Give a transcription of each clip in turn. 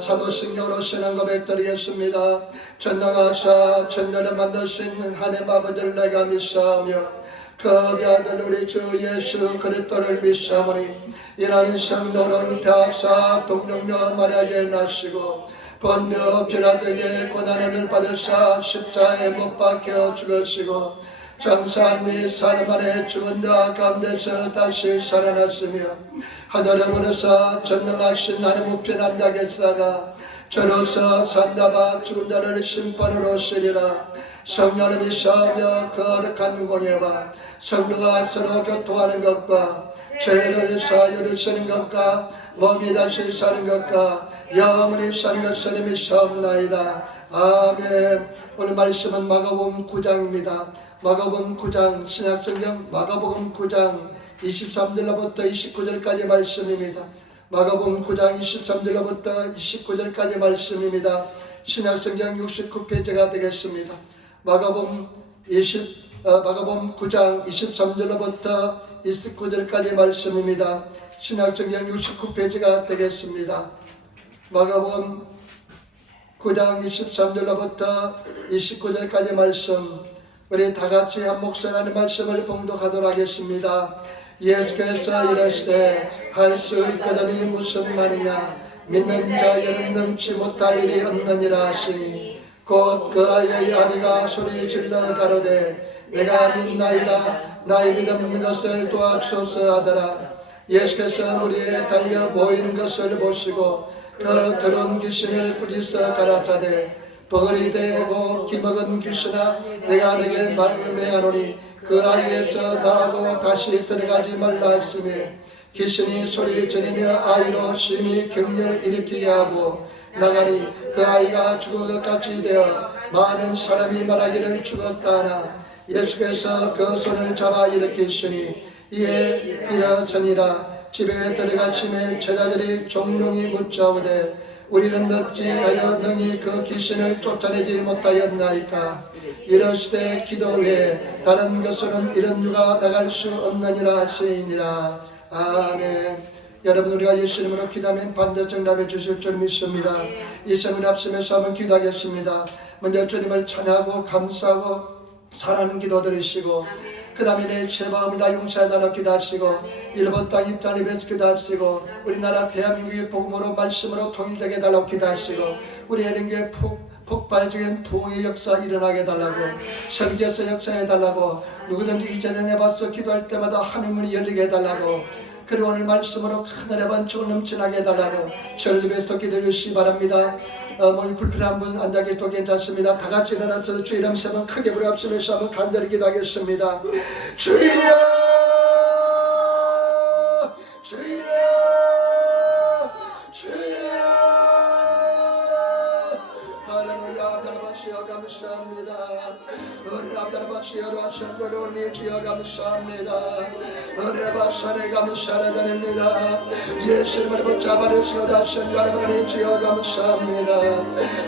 사도신경으로 신앙 고백드리겠습니다. 전능하사 천년을 만드신 하나님 아버지를 내가 믿사오며 그 아들 우리 주 예수 그리스도를 믿사오니 이는 성도를 대하사 동정녀 마리아에게 나시고 본녀 빌라도에게 고난을 받으사 십자가에 못 박혀 죽으시고 장사한 네 사람 안에 죽은 자 가운데서 다시 살아났으며 하늘에 오르사 전능하신 하나님 우편 앉아 계시다가 저로서 산다바 죽은 자를 심판으로 쓰리라. 성령을 믿사오며 거룩한 공예와 성도가 서로 교통하는 것과 죄를 사유를 쓰는 것과 몸이 다시 사는 것과 영원히 사는 것을 믿사옵나이다. 아멘. 오늘 말씀은 마가복음 9장입니다. 마가복음 9장 신약성경 마가복음 9장 23절로부터 29절까지 말씀입니다. 마가복음 9장 23절로부터 29절까지 말씀입니다. 신약성경 69페이지가 되겠습니다. 마가복음 9장 23절로부터 29절까지 말씀입니다. 신약성경 69페이지가 되겠습니다. 마가복음 9장 23절로부터 29절까지 말씀, 우리 다같이 한 목소리하는 말씀을 봉독하도록 하겠습니다. 예수께서 이르시되 할 수 있거든이 무슨 말이냐, 믿는 자에게는 능치 못할 일이 없느니라 하시니 곧 그 아이의 아비가 소리 질러 가로되 내가 믿나이다, 나의 믿음 없는 것을 도와주소서 하더라. 예수께서 무리에 달려 모이는 것을 보시고 그 더러운 귀신을 꾸짖어 가라사대 버글이 되고 기먹은 귀신아, 내가 내게 말하노니 그 아이에서 나하고 다시 들어가지 말라 했으며 귀신이 소리 지르며 아이로 심히 경련을 일으키게 하고 나가니 그 아이가 죽은 것 같이 되어 많은 사람이 말하기를 죽었다 하나 예수께서 그 손을 잡아 일으키시니 이에 일어서니라. 집에 들어가심에 제자들이 종종이 묻자오되 우리는 어찌하여 능히 그 귀신을 쫓아내지 못하였나이까. 이러시되 기도 외에 다른 것으로는 이런 유가 나갈 수 없느니라 하시니라. 아멘. 여러분, 우리가 예수 이름으로 기도하면 반드시 정답해 주실 줄 믿습니다. 이 시간을 앞서면서 한번 기도하겠습니다. 먼저 주님을 찬양하고 감사하고 사랑하는 기도 드리시고 그 다음에 내 죄마음을 다 용서해달라고 기도하시고 일본 땅 입장에 대해서 기도하시고 우리나라 대한민국의 복음으로 말씀으로 통일되게 해달라고 기도하시고 우리 해령교회 폭발적인 부흥의 역사 일어나게 해달라고 설교에서 역사해달라고 누구든지 이전에 해봐서 기도할 때마다 하늘문이 열리게 해달라고 그리고 오늘 말씀으로 하늘의 반축을 넘쳐나게 해달라고 전립에서 기도해 주시기 바랍니다. 몸이 불편한 분 앉아 계셔도 괜찮습니다. 다 같이 일어나서 주의 이름 세 번 크게 부르짖으면서 한번 간절히 기도하겠습니다. 주여 주여 주여 할렐루야. 하나님이여 감사합니다. 우리 아버지여 하셨노니 주여 감사합니다. 은혜 바사네 감사드립니다. 예수님을 붙잡아주시고 하셨노니 주여 감사합니다.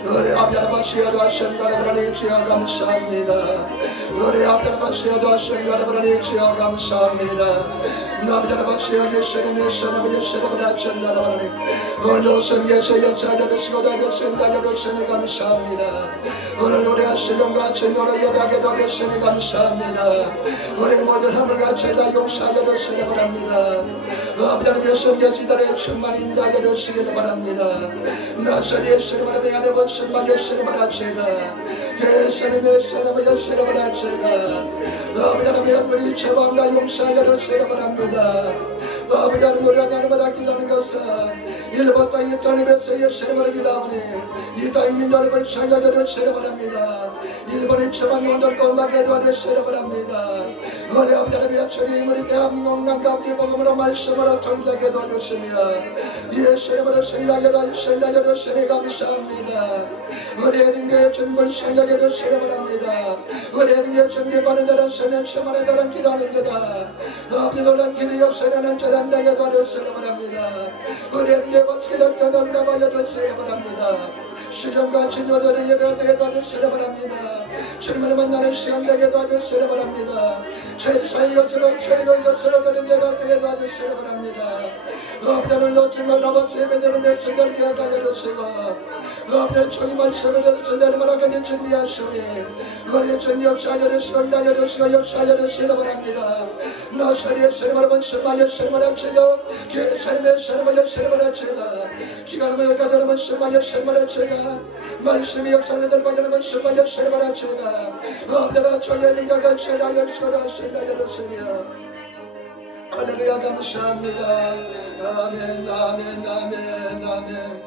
우리 아버지여 하셨노니 주여 감사합니다. 우리 아버지여 하셨노니 주여 감사합니다. 아버지여 예수님을 하셨노니 오늘 오성에서 역사하시고 다니셨습니다. 감사합니다. 오늘 노래하시는 같이 노래 여가게 되겠으니 감사합니다. 우리 모든 하늘같이 다 용서하여 주시기 바랍니다. 아버지의 성경지들의 충만히 인자하여 주시기 바랍니다. 나선 예수님을 대하는 원수만 예수님을 하시다. 대선은 예수님을 예수님을 하시다. 아버지의 우리 죄방과 용서하여 주시기 바랍니다. 아버지의 우리 하나님을 기도하는 것은 일본 땅의 자녀에서 예수님을 기도하니 이 땅의 민족을 살려줘 주시기 바랍니다. 일본의 처방용들 건강하게 도와주시기 바랍니다. 우리 아버지 하나님의 주님 우리 대한민국 남가운데 복음으로 말씀으로 통일되게 도와주시며 예수님으로 생각해 주시니 감사합니다. 우리 어린이의 전부를 생각해 주시기 바랍니다. 우리 어린이의 전개받는 자는 서면서만에 따른 기도하는 데다 아버지 놀란 길이 없으려는 저단되게 도와주시기 바랍니다. 우리 어린이의 버티기를 떠난다마여 주시기 바랍니다. 시련과 진노들을 예배되게 도와주시기 바랍니다. 주님을 만나는 시간 되게 도와주시기 바랍니다. 죄 사이 것으로 죄를 것으로 되는 예배되게 도와주시기 바랍니다. 업자를 놓지 말라고 예배되는 내 주님을 기억하여 주시고 업자 주님 말씀을 들으시 내리마라 그니 준비하시니 우리의 주님 역사하여 주시고 나여 주시고 역사하여 주시기 바랍니다. 나사리의 세례를 번심하여 세례를 치고 계산의 세례를 세례를 치다 기간을 가다는 심하여 세례를 치다 말씀이 역사를 들바다는 심하여 세례를 치다 업자가 주의 능력을 세례하여 주시고 세례하여 주시며 할렐루야 감사합니다. 아멘 아멘 아멘 아멘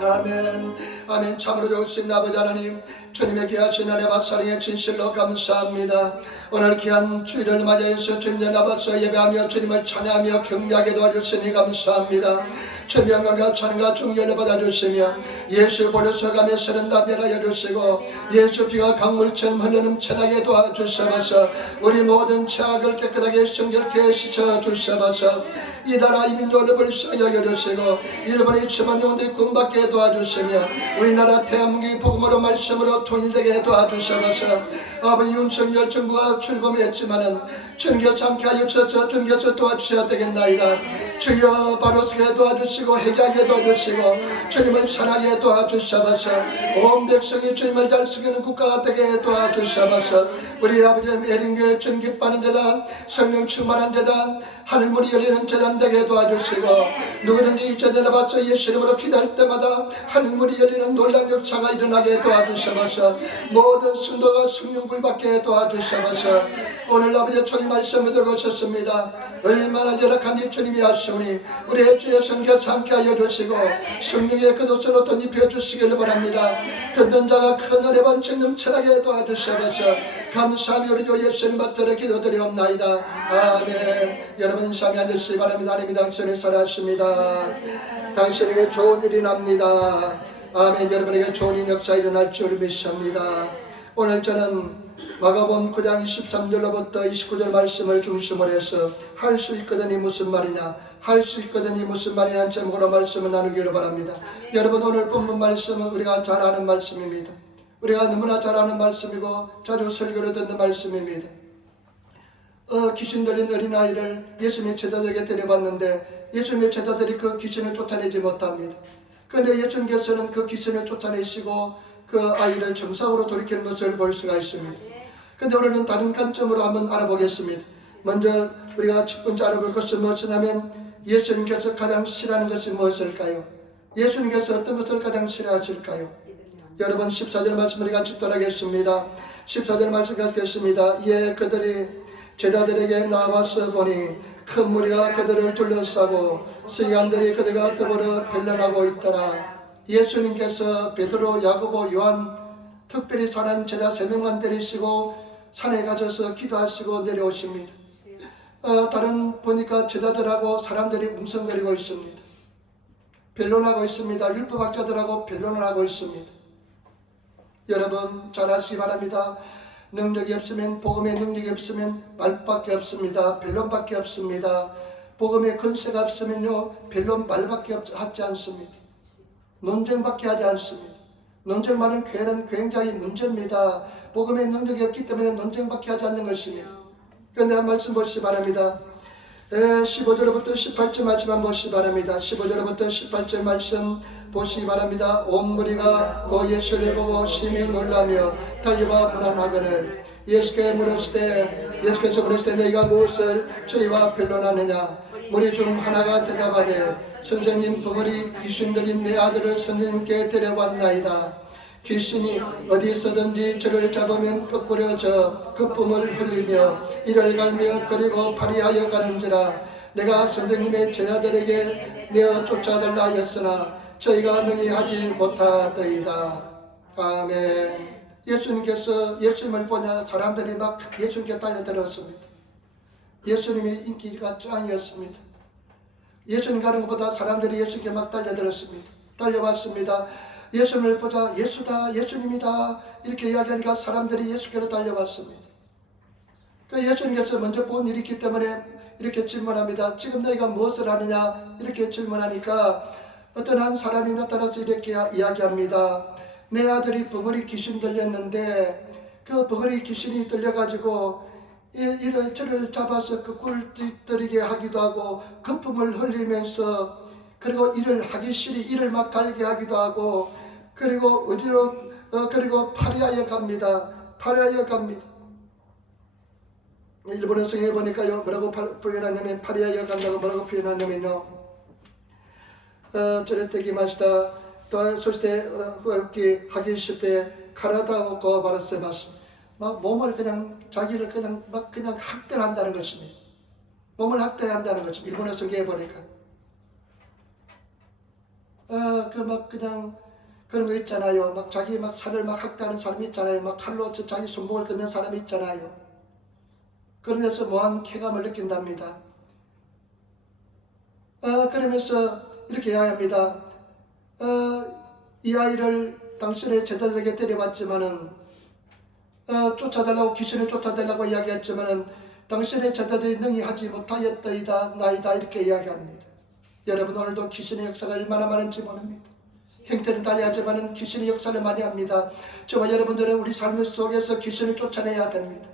아멘 아멘. 참으로 좋으신 아버지 하나님 주님의 귀하신 은혜 받사랑에 진실로 감사합니다. 오늘 귀한 주일을 맞이해서 주님을 나와서 예배하며 주님을 찬양하며 경배하게 도와주시니 감사합니다. 주님 영광과 찬양과 존경을 받아주시며 예수 보려서 가며 서는 답변하여 주시고 예수 피가 강물처럼 흘러넘쳐나게 도와주셔서 우리 모든 죄악을 깨끗하게 정결케 씻어주셔서 이 나라 이 민족을 불쌍히 여겨주시고 일본의 침한 영혼들이 구원받게 도와주시며 우리나라 대한민국이 복음으로 말씀으로 통일되게 도와주셔서 아버지 윤석열 정부가 출범했지만은 주님께서 함께 하여 주셔서 주님께서 도와주셔야 되겠나이다. 주여 바로 서게 도와주시고 회개하게 도와주시고 주님을 사랑하게 도와주셔서 온 백성이 주님을 잘 쓰기는 국가가 되게 도와주셔서 우리 아버지 예린교회 주님 기뻐하는 재단 성령 충만한 재단 하늘문이 열리는 재단 되게 도와주시고 누구든지 이 재단을 받쳐 예수 이름으로 기도할 때마다 하늘문이 열리는 놀라운 역사가 일어나게 도와주셔서 모든 성도가 성령불 받게 도와주셔서 오늘 아버지 주님 말씀을 들고 오셨습니다. 얼마나 열악한 이 주님이 하시오니 우리의 주의 성결 함께 하여 주시고 성령의 그 도처로 덧입혀 주시기를 바랍니다. 듣는 자가 큰 은혜 번쩍 넘쳐나게 도와주셔서 감사하며 우리 주 예수님 받들어 기도드리옵나이다. 아멘. 여러분 잠이 앉으시기 바랍니다. 하나님이 당신을 사랑하십니다. 당신에게 좋은 일이 납니다. 아멘. 여러분에게 좋은 일 역사 일어날 줄 믿습니다. 오늘 저는 마가복음 9장 23절로부터 29절 말씀을 중심으로 해서 할 수 있거든이 무슨 말이냐 할 수 있거든이 무슨 말이냐는 제목으로 말씀을 나누기를 바랍니다. 여러분 오늘 본문 말씀은 우리가 잘 아는 말씀입니다. 우리가 너무나 잘 아는 말씀이고 자주 설교를 듣는 말씀입니다. 귀신 들린 어린아이를 예수님의 제자들에게 데려봤는데 예수님의 제자들이 그 귀신을 쫓아내지 못합니다. 그런데 예수님께서는 그 귀신을 쫓아내시고 그 아이를 정상으로 돌이키는 것을 볼 수가 있습니다. 그런데 우리는 다른 관점으로 한번 알아보겠습니다. 먼저 우리가 첫 번째 알아볼 것은 무엇이냐면 예수님께서 가장 싫어하는 것이 무엇일까요? 예수님께서 어떤 것을 가장 싫어하실까요? 여러분 14절 말씀 우리 같이 따라하겠습니다. 14절 말씀 갖겠습니다. 이에 그들이 제자들에게 나와서 보니 큰 무리가 그들을 둘러싸고 서기관들이 그들과 더불어 변론하고 있더라. 예수님께서 베드로, 야고보, 요한 특별히 사는 제자 3명만 데리시고 산에 가셔서 기도하시고 내려오십니다. 다른 보니까 제자들하고 사람들이 웅성거리고 있습니다. 변론하고 있습니다. 율법학자들하고 변론을 하고 있습니다. 여러분 잘 아시기 바랍니다. 능력이 없으면 복음의 능력이 없으면 말밖에 없습니다. 변론밖에 없습니다. 복음의 권세가 없으면요 변론 말밖에 하지 않습니다. 논쟁밖에 하지 않습니다. 논쟁만은 교회는 굉장히 문제입니다. 복음의 능력이 없기 때문에 논쟁밖에 하지 않는 것입니다. 그런데 한 말씀 보시기 바랍니다. 15절부터 18절 말씀 한번 보시기 바랍니다. 15절부터 18절 말씀 보시기 바랍니다. 온 무리가 그 예수를 보고 심히 놀라며 달려와 문안하거늘 예수께서 물으시되 너희가 무엇을 저희와 변론하느냐. 무리 중 하나가 대답하되 선생님 부모리 귀신 들린 내 아들을 선생님께 데려왔나이다. 귀신이 어디서든지 저를 잡으면 거꾸려 그 뿜을 흘리며 이를 갈며 그리고 파리하여 가는지라. 내가 선생님의 제자들에게 내어 쫓아달라 하였으나 저희가 능히 하지 못하더이다. 아멘. 예수님께서 예수님을 보냐 사람들이 막 예수님께 달려들었습니다. 예수님이 인기가 짱이었습니다. 예수님 가는 것보다 사람들이 예수님께 막 달려들었습니다. 달려왔습니다. 예수님을 보자 예수다 예수님이다 이렇게 이야기하니까 사람들이 예수께로 달려왔습니다. 그러니까 예수님께서 먼저 본 일이 있기 때문에 이렇게 질문합니다. 지금 너희가 무엇을 하느냐 이렇게 질문하니까 어떤 한 사람이 나타나서 이렇게 이야기합니다. 내 아들이 벙어리 귀신 들렸는데 그 벙어리 귀신이 들려가지고 이를 저를 잡아서 그 꿀들이게 하기도 하고 거품을 흘리면서 그리고 일을 하기 싫이 일을 막 갈게 하기도 하고 그리고 어디로 그리고 파리하여 갑니다. 파리하여 갑니다. 일본어 성에 보니까요 뭐라고 표현하냐면 파리하여 간다고 뭐라고 표현하냐면요 저랬대기 마시다 또 소시대 하기 싫대 카라다오 고 바라세마스 막 몸을 그냥 자기를 그냥 막 그냥 학대를 한다는 것입니다. 몸을 학대한다는 것입니다. 일본어 성경에 보니까 그 막 그냥 그런 거 있잖아요. 막 자기 막 살을 막 학대하는 사람이 있잖아요. 막 칼로 자기 손목을 끊는 사람이 있잖아요. 그런 데서 묘한 쾌감을 느낀답니다. 그러면서 이렇게 이야기합니다. 이 아이를 당신의 제자들에게 데려왔지만은 쫓아달라고 귀신을 쫓아달라고 이야기했지만은 당신의 제자들이 능히 하지 못하였더이다 나이다 이렇게 이야기합니다. 여러분 오늘도 귀신의 역사가 얼마나 많은지 모릅니다. 형태는 달리하지만은 귀신의 역사를 많이 합니다. 저와 여러분들은 우리 삶 속에서 귀신을 쫓아내야 됩니다.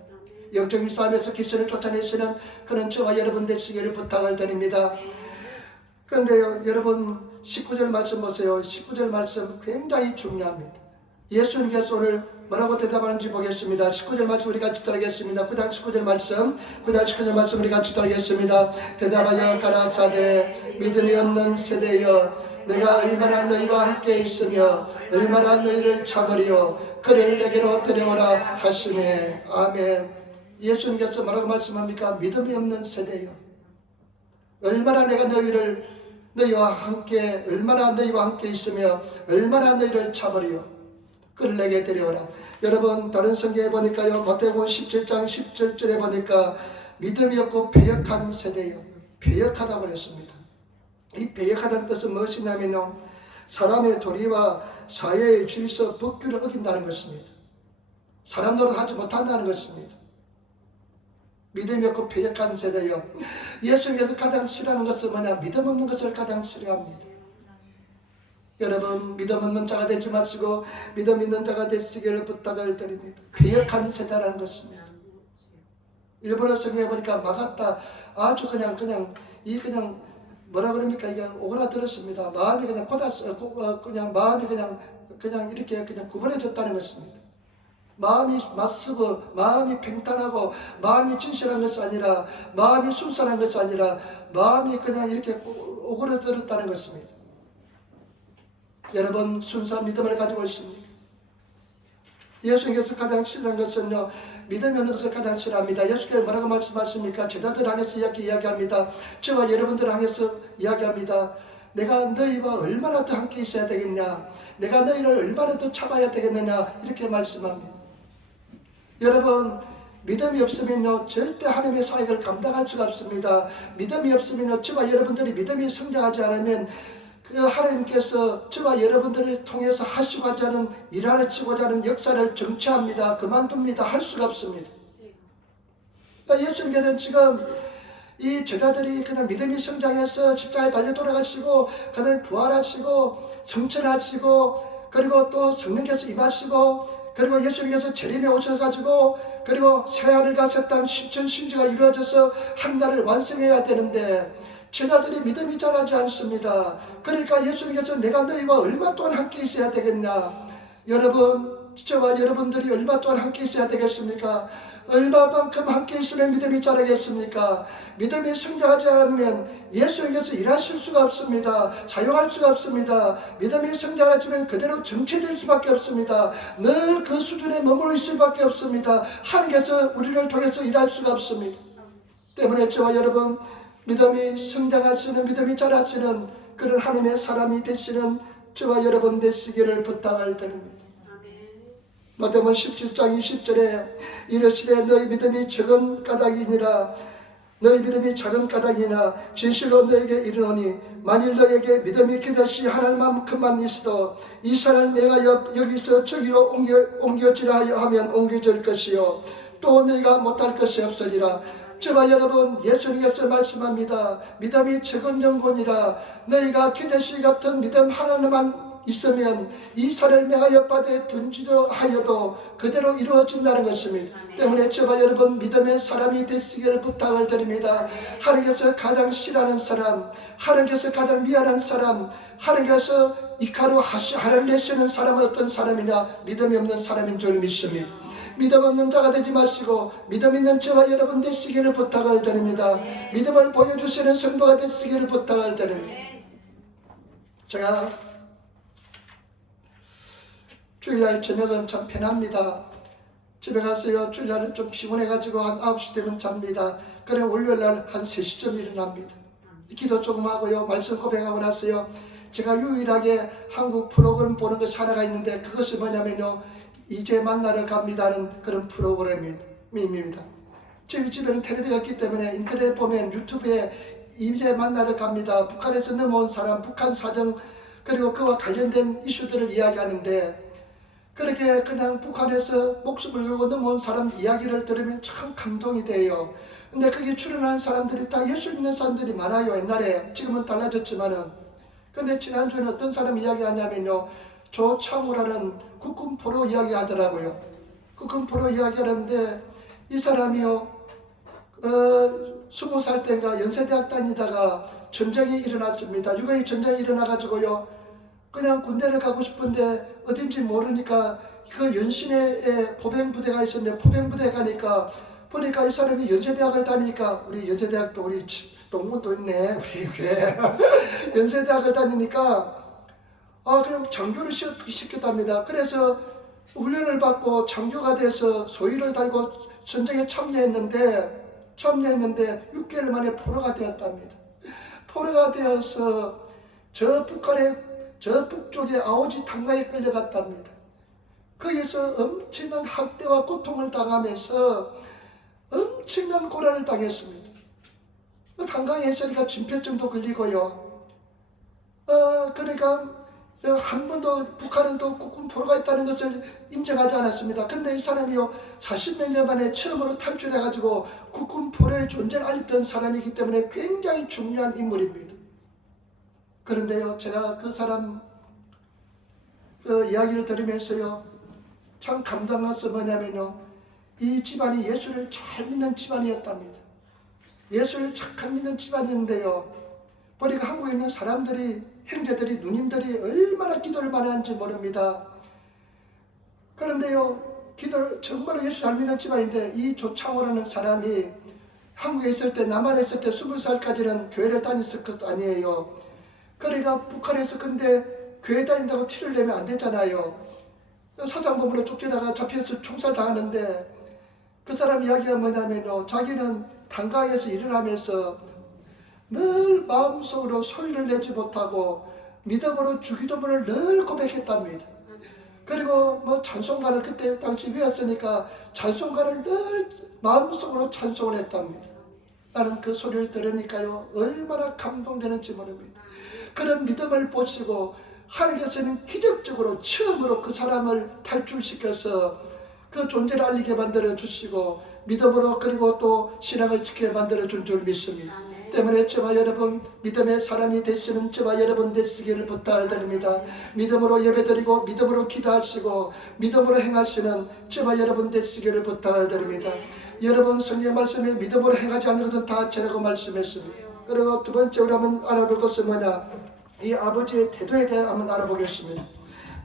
영적인 싸움에서 귀신을 쫓아내시는 그런 저와 여러분 되시기를 부탁을 드립니다. 그런데요 여러분 19절 말씀 보세요. 19절 말씀 굉장히 중요합니다. 예수님께서 오늘 뭐라고 대답하는지 보겠습니다. 19절 말씀 우리 같이 따르겠습니다. 9장 19절 말씀 우리 같이 따르겠습니다. 대답하여 가라사대 믿음이 없는 세대여 내가 얼마나 너희와 함께 있으며 얼마나 너희를 참으리요 그를 내게로 데려오라 하시네. 아멘. 예수님께서 뭐라고 말씀합니까? 믿음이 없는 세대여 얼마나 내가 너희와 함께 있으며 얼마나 너희를 참으리요 그를 내게 데려오라. 여러분 다른 성경에 보니까요 마태복음 17장 17절에 보니까 믿음이 없고 배역한 세대요 배역하다고 그랬습니다. 이 배역하다는 뜻은 무엇이냐면요 사람의 도리와 사회의 질서 법규를 어긴다는 것입니다. 사람 노릇 하지 못한다는 것입니다. 믿음이 없고 배역한 세대요. 예수님께서 가장 싫어하는 것은 뭐냐? 믿음 없는 것을 가장 싫어합니다. 여러분 믿음 없는 자가 되지 마시고 믿음 있는 자가 되시기를 부탁을 드립니다. 배역한 세대라는 것입니다. 일본어 성경에 보니까 막았다 아주 그냥 뭐라 그럽니까? 이게 오그라들었습니다. 마음이 그냥 마음이 그냥 이렇게 그냥 구분해졌다는 것입니다. 마음이 맞서고 마음이 평탄하고 마음이 진실한 것이 아니라 마음이 순수한 것이 아니라 마음이 그냥 이렇게 오그라들었다는 것입니다. 여러분 순수한 믿음을 가지고 있습니까? 예수님께서 가장 싫어하는 것은요 믿음이 없는 것을 가장 싫어합니다. 예수께서 뭐라고 말씀하십니까? 제자들 향해서 이렇게 이야기합니다. 저와 여러분들을 향해서 이야기합니다. 내가 너희와 얼마나 더 함께 있어야 되겠냐? 내가 너희를 얼마나 더 참아야 되겠느냐? 이렇게 말씀합니다. 여러분 믿음이 없으면요 절대 하나님의 사역을 감당할 수가 없습니다. 믿음이 없으면요 저와 여러분들이 믿음이 성장하지 않으면 그 하나님께서 저와 여러분들을 통해서 하시고자 하는 일하시고자 하는 역사를 정체합니다. 그만둡니다. 할 수가 없습니다. 예수님께서는 지금 이 제자들이 그냥 믿음이 성장해서 십자가에 달려 돌아가시고 그다음에 부활하시고 성천하시고 그리고 또 성령께서 임하시고 그리고 예수님께서 재림에 오셔가지고 그리고 새하늘과 새 땅 신천신지가 이루어져서 한나라를 완성해야 되는데 제자들이 믿음이 자라지 않습니다. 그러니까 예수님께서 내가 너희와 얼마 동안 함께 있어야 되겠냐? 여러분 저와 여러분들이 얼마 동안 함께 있어야 되겠습니까? 얼마만큼 함께 있으면 믿음이 자라겠습니까? 믿음이 성장하지 않으면 예수님께서 일하실 수가 없습니다. 사용할 수가 없습니다. 믿음이 성장하지만 그대로 정체될 수밖에 없습니다. 늘 그 수준에 머물러 있을 수밖에 없습니다. 하나님께서 우리를 통해서 일할 수가 없습니다. 때문에 저와 여러분 믿음이 성장하시는 믿음이 자라시는 그런 하나님의 사람이 되시는 저와 여러분 되시기를 부탁을 드립니다. 마태복음 17장 20절에 이르시되 너희 믿음이 작은 까닭이니라 너희 믿음이 작은 까닭이나 진실로 너에게 이르노니 만일 너에게 믿음이 기듯이 하늘만큼만 있어도 이 산을 내가 여기서 저기로 옮겨지라 하면 옮겨질 것이요 또 너희가 못할 것이 없으리라. 저와 여러분, 예수님께서 말씀합니다. 믿음이 적은 영혼이라. 너희가 기대시 같은 믿음 하나만 있으면 이 산을 명하여 바다에 둔지도 하여도 그대로 이루어진다는 것입니다. 때문에 저와 여러분, 믿음의 사람이 되시기를 부탁을 드립니다. 하나님께서 가장 싫어하는 사람, 하나님께서 가장 미안한 사람, 하나님께서 이카로 하를 내시는 사람은 어떤 사람이냐? 믿음이 없는 사람인 줄 믿습니다. 믿음 없는 자가 되지 마시고 믿음 있는 저와 여러분 되시기를 부탁을 드립니다. 믿음을 보여주시는 성도가 되시기를 부탁을 드립니다. 제가 주일날 저녁은 참 편합니다. 집에 가서요, 주일날은 좀 피곤해가지고 한 9시 되면 잡니다. 그래 월요일날 한 3시쯤 일어납니다. 기도 조금 하고요, 말씀 고백하고 나서요, 제가 유일하게 한국 프로그램 보는 것이 하나가 있는데, 그것이 뭐냐면요, 이제 만나러 갑니다는 그런 프로그램입니다. 저희 집에는 텔레비가 없기 때문에 인터넷 보면 유튜브에 이제 만나러 갑니다, 북한에서 넘어온 사람, 북한 사정, 그리고 그와 관련된 이슈들을 이야기하는데, 그렇게 그냥 북한에서 목숨을 걸고 넘어온 사람 이야기를 들으면 참 감동이 돼요. 근데 거기 출연하는 사람들이 다 예수 믿는 사람들이 많아요. 옛날에. 지금은 달라졌지만은. 근데 지난주에는 어떤 사람 이야기하냐면요, 조창우라는 국군 포로 이야기하더라고요. 국군 포로 이야기하는데, 이 사람이요, 20살 때인가 연세대학 다니다가 전쟁이 일어났습니다. 유가의 전쟁이 일어나가지고요, 그냥 군대를 가고 싶은데 어딘지 모르니까 그 연신에 포병부대가 있었는데, 포병부대에 가니까 보니까 이 사람이 연세대학을 다니니까, 우리 연세대학도 우리 동문도 있네, 우리 교회. 연세대학을 다니니까 그냥 장교를 시켰답니다. 그래서 훈련을 받고 장교가 돼서 소위를 달고 전쟁에 참여했는데 6개월 만에 포로가 되었답니다. 포로가 되어서 저 북쪽의 아오지 탄광에 끌려갔답니다. 거기서 엄청난 학대와 고통을 당하면서 엄청난 고난을 당했습니다. 탄광에 있으니까 진폐증도 걸리고요. 그러니까 한 번도 북한은 또 국군 포로가 있다는 것을 인정하지 않았습니다. 그런데 이 사람이요, 40몇 년 만에 처음으로 탈출해가지고 국군 포로의 존재를 알렸던 사람이기 때문에 굉장히 중요한 인물입니다. 그런데요, 제가 그 사람 이야기를 들으면서요, 참 감동한 것은 뭐냐면요, 이 집안이 예수를 잘 믿는 집안이었답니다. 예수를 착한 믿는 집안이었는데요, 보니까 한국에 있는 사람들이, 형제들이, 누님들이 얼마나 기도를 많이 하는지 모릅니다. 그런데요, 정말로 예수 잘 믿는 집안인데, 이 조창호라는 사람이 한국에 있을 때, 남한에 있을 때 20살까지는 교회를 다녔을 것 아니에요. 그러니까 북한에서 근데 교회 다닌다고 티를 내면 안 되잖아요. 사상범으로 쫓겨나가 잡혀서 총살 당하는데, 그 사람 이야기가 뭐냐면요, 자기는 단강에서 일을 하면서 늘 마음속으로 소리를 내지 못하고 믿음으로 주기도문을 늘 고백했답니다. 그리고 뭐 찬송가를 그때 당시 외웠으니까 찬송가를 늘 마음속으로 찬송을 했답니다. 나는 그 소리를 들으니까요, 얼마나 감동되는지 모릅니다. 그런 믿음을 보시고 하나님께서는 기적적으로 처음으로 그 사람을 탈출시켜서 그 존재를 알리게 만들어 주시고 믿음으로, 그리고 또 신앙을 지키게 만들어 준 줄 믿습니다. 때문에 저와 여러분, 믿음의 사람이 되시는 저와 여러분 되시기를 부탁드립니다. 믿음으로 예배드리고 믿음으로 기도하시고 믿음으로 행하시는 저와 여러분 되시기를 부탁드립니다. 여러분, 성경 말씀에 믿음으로 행하지 않는 것은 다 죄라고 말씀했습니다. 그리고 두 번째 우리 한번 알아볼 것은 뭐냐, 이 아버지의 태도에 대해 한번 알아보겠습니다.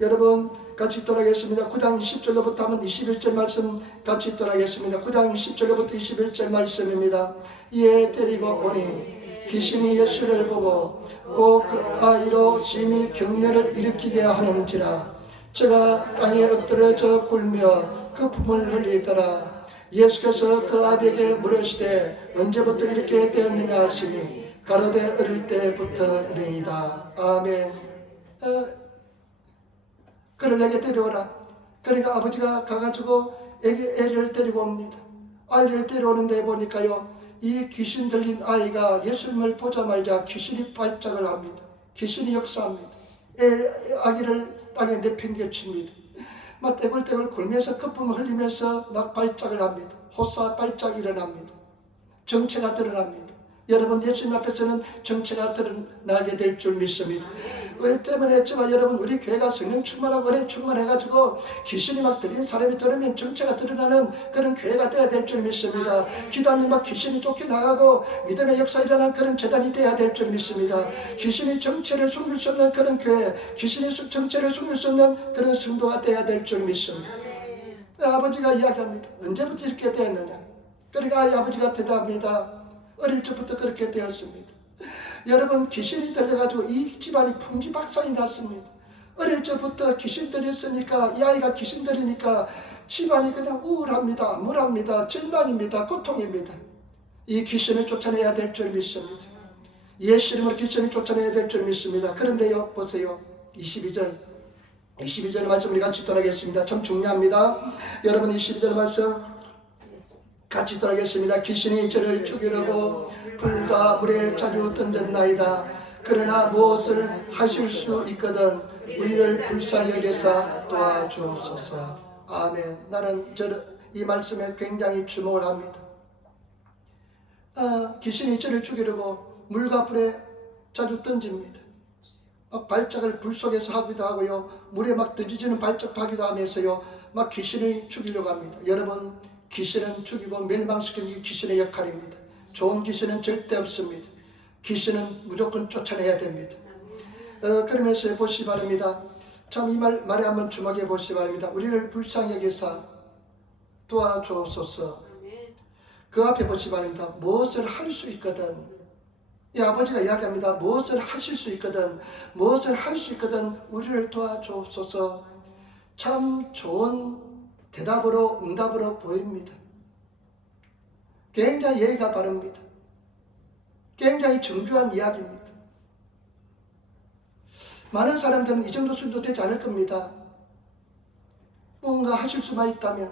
여러분 같이 읽도록하겠습니다. 9장 20절로부터 한번 21절 말씀 같이 읽도록하겠습니다. 9장 20절로부터 21절 말씀입니다. 이에 데리고 오니 귀신이 예수를 보고 꼭 그 아이로 심히 격려를 일으키게 하는지라. 저가 땅에 엎드려져 굴며 그 품을 흘리더라. 예수께서 그 아비에게 물으시되 언제부터 이렇게 되었느냐 하시니 가로되 어릴 때부터니이다. 아멘. 그를 내게 데려오라. 그러니까 아버지가 가가지고 애를 데리고 옵니다. 아이를 데려오는데 보니까요, 이 귀신 들린 아이가 예수님을 보자마자 귀신이 발작을 합니다. 귀신이 역사합니다. 아기를 땅에 내팽개칩니다. 막 떼굴떼굴 굴면서 거품을 흘리면서 막 발작을 합니다. 호사 발작이 일어납니다. 정체가 드러납니다. 여러분 예수님 앞에서는 정체가 드러나게 될 줄 믿습니다. 왜 때문에 했지만 여러분 우리 교회가 성령 충만하고 은혜 충만해가지고 귀신이 막 들린 사람이 들으면 정체가 드러나는 그런 교회가 돼야 될 줄 믿습니다. 기도하면 막 귀신이 쫓겨나가고 믿음의 역사 일어나는 그런 재단이 돼야 될 줄 믿습니다. 귀신이 정체를 숨길 수 없는 그런 교회, 귀신이 정체를 숨길 수 없는 그런 성도가 돼야 될 줄 믿습니다. 아버지가 이야기합니다. 언제부터 이렇게 되었느냐? 그러니까 아버지가 대답합니다. 어릴 적부터 그렇게 되었습니다. 여러분 귀신이 들려가지고 이 집안이 풍지박산이 났습니다. 어릴 적부터 귀신 들렸으니까 이 아이가 귀신 들리니까 집안이 그냥 우울합니다. 암울합니다. 절망입니다. 고통입니다. 이 귀신을 쫓아내야 될 줄 믿습니다. 예수 이름으로 귀신을 쫓아내야 될 줄 믿습니다. 그런데요 보세요. 22절 말씀 우리 같이 돌아가겠습니다. 참 중요합니다. 여러분 22절 말씀 같이 돌아가겠습니다. 귀신이 저를 죽이려고 불과 물에 자주 던졌나이다. 그러나 무엇을 하실 수 있거든 우리를 불쌍히 여기사 도와주옵소서. 아멘. 나는 이 말씀에 굉장히 주목을 합니다. 귀신이 저를 죽이려고 물과 불에 자주 던집니다. 발작을 불 속에서 하기도 하고요. 물에 막 던지지는 발작하기도 하면서요. 막 귀신을 죽이려고 합니다. 여러분 귀신은 죽이고 멸망시키는 게 귀신의 역할입니다. 좋은 귀신은 절대 없습니다. 귀신은 무조건 쫓아내야 됩니다. 그러면서 보시기 바랍니다. 참 이 말에 한번 주목해 보시기 바랍니다. 우리를 불쌍히 여기사 도와주옵소서. 그 앞에 보시기 바랍니다. 무엇을 할 수 있거든. 이 아버지가 이야기합니다. 무엇을 하실 수 있거든. 무엇을 할 수 있거든 우리를 도와주옵소서. 참 좋은 대답으로 응답으로 보입니다. 굉장히 예의가 바릅니다. 굉장히 정중한 이야기입니다. 많은 사람들은 이 정도 수준도 되지 않을 겁니다. 뭔가 하실 수만 있다면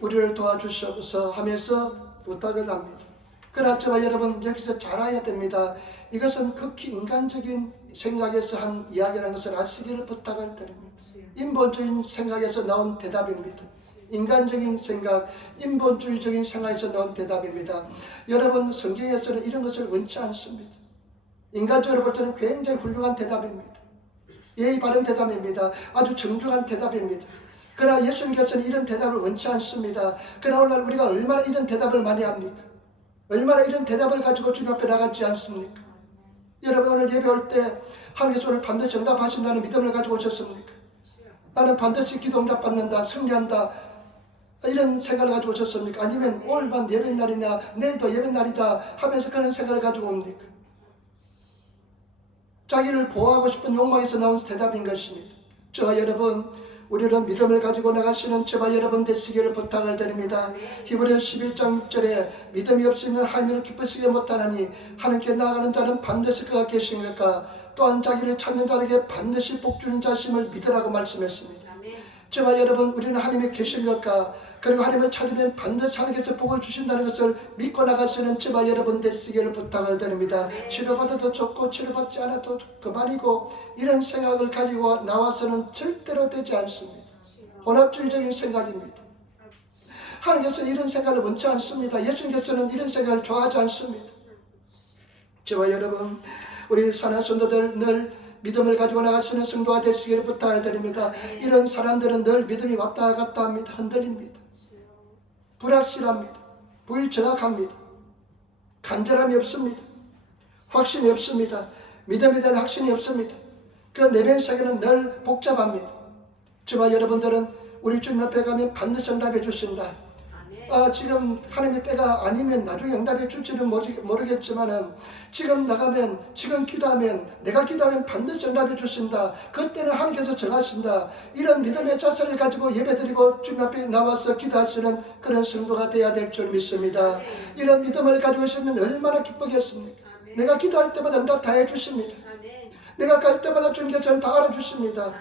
우리를 도와주셔서 하면서 부탁을 합니다. 그렇지만 여러분 여기서 잘 알아야 됩니다. 이것은 극히 인간적인 생각에서 한 이야기라는 것을 아시기를 부탁을 드립니다. 인본주의 생각에서 나온 대답입니다. 인간적인 생각, 인본주의적인 생각에서 나온 대답입니다. 여러분 성경에서는 이런 것을 원치 않습니다. 인간적으로 볼 때는 굉장히 훌륭한 대답입니다. 예의 바른 대답입니다. 아주 정중한 대답입니다. 그러나 예수님께서는 이런 대답을 원치 않습니다. 그러나 오늘날 우리가 얼마나 이런 대답을 많이 합니까? 얼마나 이런 대답을 가지고 주님 앞에 나가지 않습니까? 여러분 오늘 예배할 때 하나님께서 오늘 반드시 응답하신다는 믿음을 가지고 오셨습니까? 나는 반드시 기도 응답받는다, 승리한다 이런 생각을 가지고 오셨습니까? 아니면 오늘만 예배날이냐 내일도 예배날이다 하면서 그런 생각을 가지고 옵니까? 자기를 보호하고 싶은 욕망에서 나온 대답인 것입니다. 저와 여러분 우리는 믿음을 가지고 나가시는 저와 여러분 되시기를 부탁을 드립니다. 히브리서 11장 6절에 믿음이 없이는 하나님을 기쁘시게 못하나니 하나님께 나아가는 자는 반드시 그가 계신 것과 또한 자기를 찾는 자에게 반드시 복주는 자심을 믿으라고 말씀했습니다. 저와 여러분 우리는 하나님의 계신 것과 그리고 하나님을 찾으면 반드시 하나님께서 복을 주신다는 것을 믿고 나가시는 저와 여러분 되시기를 부탁을 드립니다. 치료받아도 좋고 치료받지 않아도 그만이고 이런 생각을 가지고 나와서는 절대로 되지 않습니다. 혼합주의적인 생각입니다. 하나님께서는 이런 생각을 원치 않습니다. 예수님께서는 이런 생각을 좋아하지 않습니다. 저와 여러분 우리 사랑하는 성도들 늘 믿음을 가지고 나가시는 성도가 되시기를 부탁을 드립니다. 이런 사람들은 늘 믿음이 왔다 갔다 합니다. 흔들립니다. 불확실합니다. 불정확합니다. 간절함이 없습니다. 확신이 없습니다. 믿음에 대한 확신이 없습니다. 그 내면 세계는 늘 복잡합니다. 저와 여러분들은 우리 주님 앞에 가면 반드시 응답해 주신다. 지금 하나님의 때가 아니면 나중에 응답해 줄지는 모르겠지만은 지금 나가면 지금 기도하면 내가 기도하면 반드시 응답해 주신다. 그때는 하나님께서 정하신다. 이런 믿음의 자세를 가지고 예배드리고 주님 앞에 나와서 기도하시는 그런 성도가 되어야 될 줄 믿습니다. 이런 믿음을 가지고 있으면 얼마나 기쁘겠습니까? 내가 기도할 때마다 응답 다 해주십니다. 내가 갈 때마다 주님께서는 다 알아주십니다.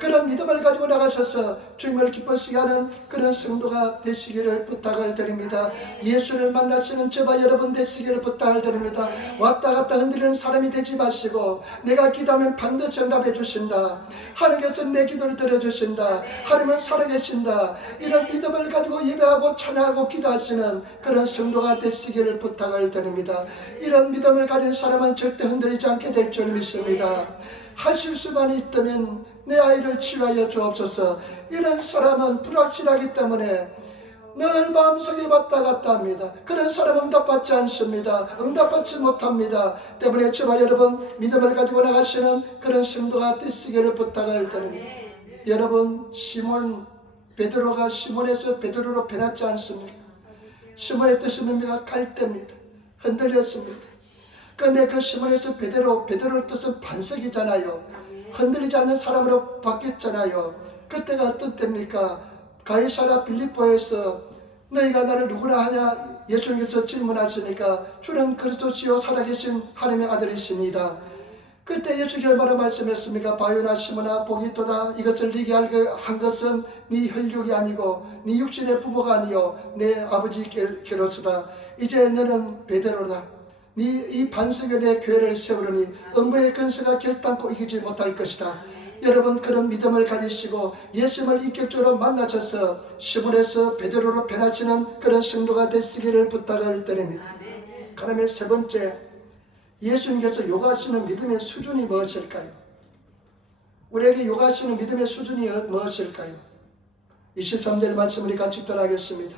그런 믿음을 가지고 나가셔서 주님을 기쁘시게 하는 그런 성도가 되시기를 부탁을 드립니다. 예수를 만나시는 저와 여러분 되시기를 부탁을 드립니다. 왔다 갔다 흔들리는 사람이 되지 마시고 내가 기도하면 반드시 응답해 주신다. 하나님께서 내 기도를 들어주신다. 하나님은 살아계신다. 이런 믿음을 가지고 예배하고 찬양하고 기도하시는 그런 성도가 되시기를 부탁을 드립니다. 이런 믿음을 가진 사람은 절대 흔들리지 않게 될 줄 믿습니다. 하실 수만 있다면 내 아이를 치유하여 주옵소서. 이런 사람은 불확실하기 때문에 늘 마음속에 왔다 갔다 합니다. 그런 사람은 응답받지 않습니다. 응답받지 못합니다. 때문에 저와 여러분 믿음을 가지고 나가시는 그런 성도가 되시기를 부탁을 드립니다. 여러분 시몬 베드로가 시몬에서 베드로로 변하지 않습니까? 시몬의 뜻은 뭡니까? 갈대입니다. 흔들렸습니다. 그런데 그 시몬에서 베드로의 뜻은 반석이잖아요. 흔들리지 않는 사람으로 바뀌었잖아요. 그때가 어떤 때입니까? 가이사랴 빌립보에서 너희가 나를 누구라 하냐 예수님께서 질문하시니까 주는 그리스도시요 살아계신 하나님의 아들이시니이다. 그때 예수께서 얼마나 말씀했습니까? 바요나 시몬아 복이 있도다. 이것을 네게 알게 한 것은 네 혈육이 아니고 네 육신의 부모가 아니요 내 아버지께로서다. 이제 너는 베드로다. 이 반석에 내 교회를 세우려니 음부의 근세가 결단코 이기지 못할 것이다. 여러분 그런 믿음을 가지시고 예수님을 인격적으로 만나셔서 시몬에서 베드로로 변하시는 그런 성도가 되시기를 부탁을 드립니다. 그다음에 세 번째, 예수님께서 요구하시는 믿음의 수준이 무엇일까요? 우리에게 요구하시는 믿음의 수준이 무엇일까요? 23절 말씀을 같이 따라하겠습니다.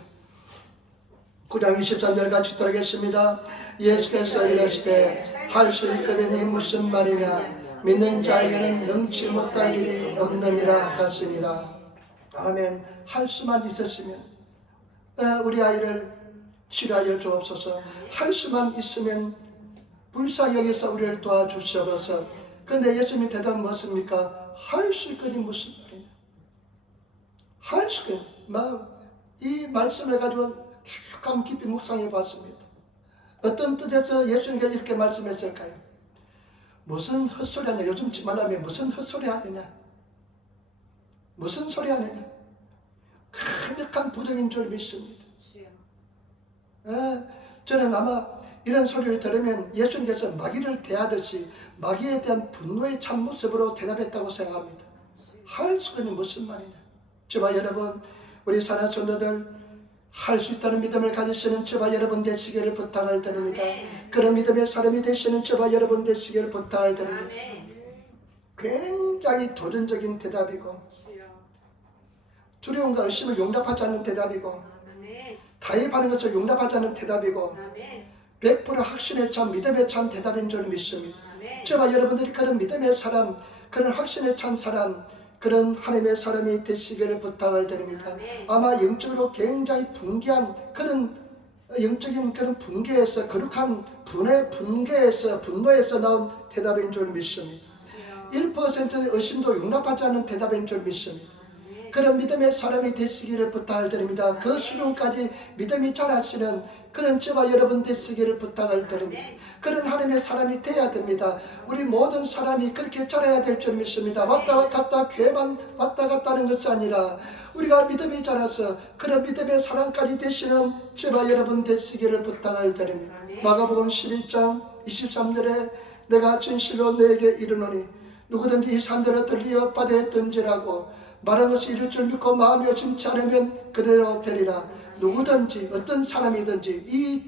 9장 23절 같이 따라하겠습니다. 예수께서 이르시되 할 수 있거든이 무슨 말이냐 믿는 자에게는 능치 못할 일이 없느니라 하시니라. 아멘. 할 수만 있었으면 우리 아이를 치료하여 주옵소서. 할 수만 있으면 불쌍히 여기서 우리를 도와주시옵소서. 그런데 예수님 대답은 무엇입니까? 할 수 있거니 무슨 말이냐. 할 수 있거니. 이 말씀을 가지고 참 깊이 묵상해 봤습니다. 어떤 뜻에서 예수님께서 이렇게 말씀했을까요? 무슨 헛소리 하냐. 요즘 말하면 무슨 헛소리 하느냐. 무슨 소리 하느냐. 강력한 부정인 줄 믿습니다. 저는 아마 이런 소리를 들으면 예수님께서 마귀를 대하듯이 마귀에 대한 분노의 참모습으로 대답했다고 생각합니다. 할 수는 무슨 말이냐. 저와 여러분 우리 사랑하는 성도들 할 수 있다는 믿음을 가지시는 저와 여러분 되시기를 부탁을 드립니다. 그런 믿음의 사람이 되시는 저와 여러분 되시기를 부탁을 드립니다. 굉장히 도전적인 대답이고 두려움과 의심을 용납하지 않는 대답이고 타협하는 것을 용납하지 않는 대답이고 100% 확신의 참 믿음의 참 대답인 줄 믿습니다. 저와 여러분들이 그런 믿음의 사람, 그런 확신의 참 사람, 그런 하나님의 사람이 되시기를 부탁을 드립니다. 아마 영적으로 굉장히 붕괴한 그런 영적인 그런 붕괴에서 거룩한 분노에서 나온 대답인 줄 믿습니다. 1%의 의심도 용납하지 않는 대답인 줄 믿습니다. 그런 믿음의 사람이 되시기를 부탁을 드립니다. 그 수준까지 믿음이 자라시는 그런 저와 여러분 되시기를 부탁을 드립니다. 그런 하나님의 사람이 되어야 됩니다. 우리 모든 사람이 그렇게 자라야 될 줄 믿습니다. 왔다 갔다 교회만 왔다 갔다 하는 것이 아니라 우리가 믿음이 자라서 그런 믿음의 사람까지 되시는 저와 여러분 되시기를 부탁을 드립니다. 마가복음 11장 23절에 내가 진실로 너에게 이르노니 누구든지 이 산들을 들리어 바다에 던지라고 말한 것이 이룰 줄 믿고 마음이 의심치 않으면 그대로 되리라. 누구든지 어떤 사람이든지 이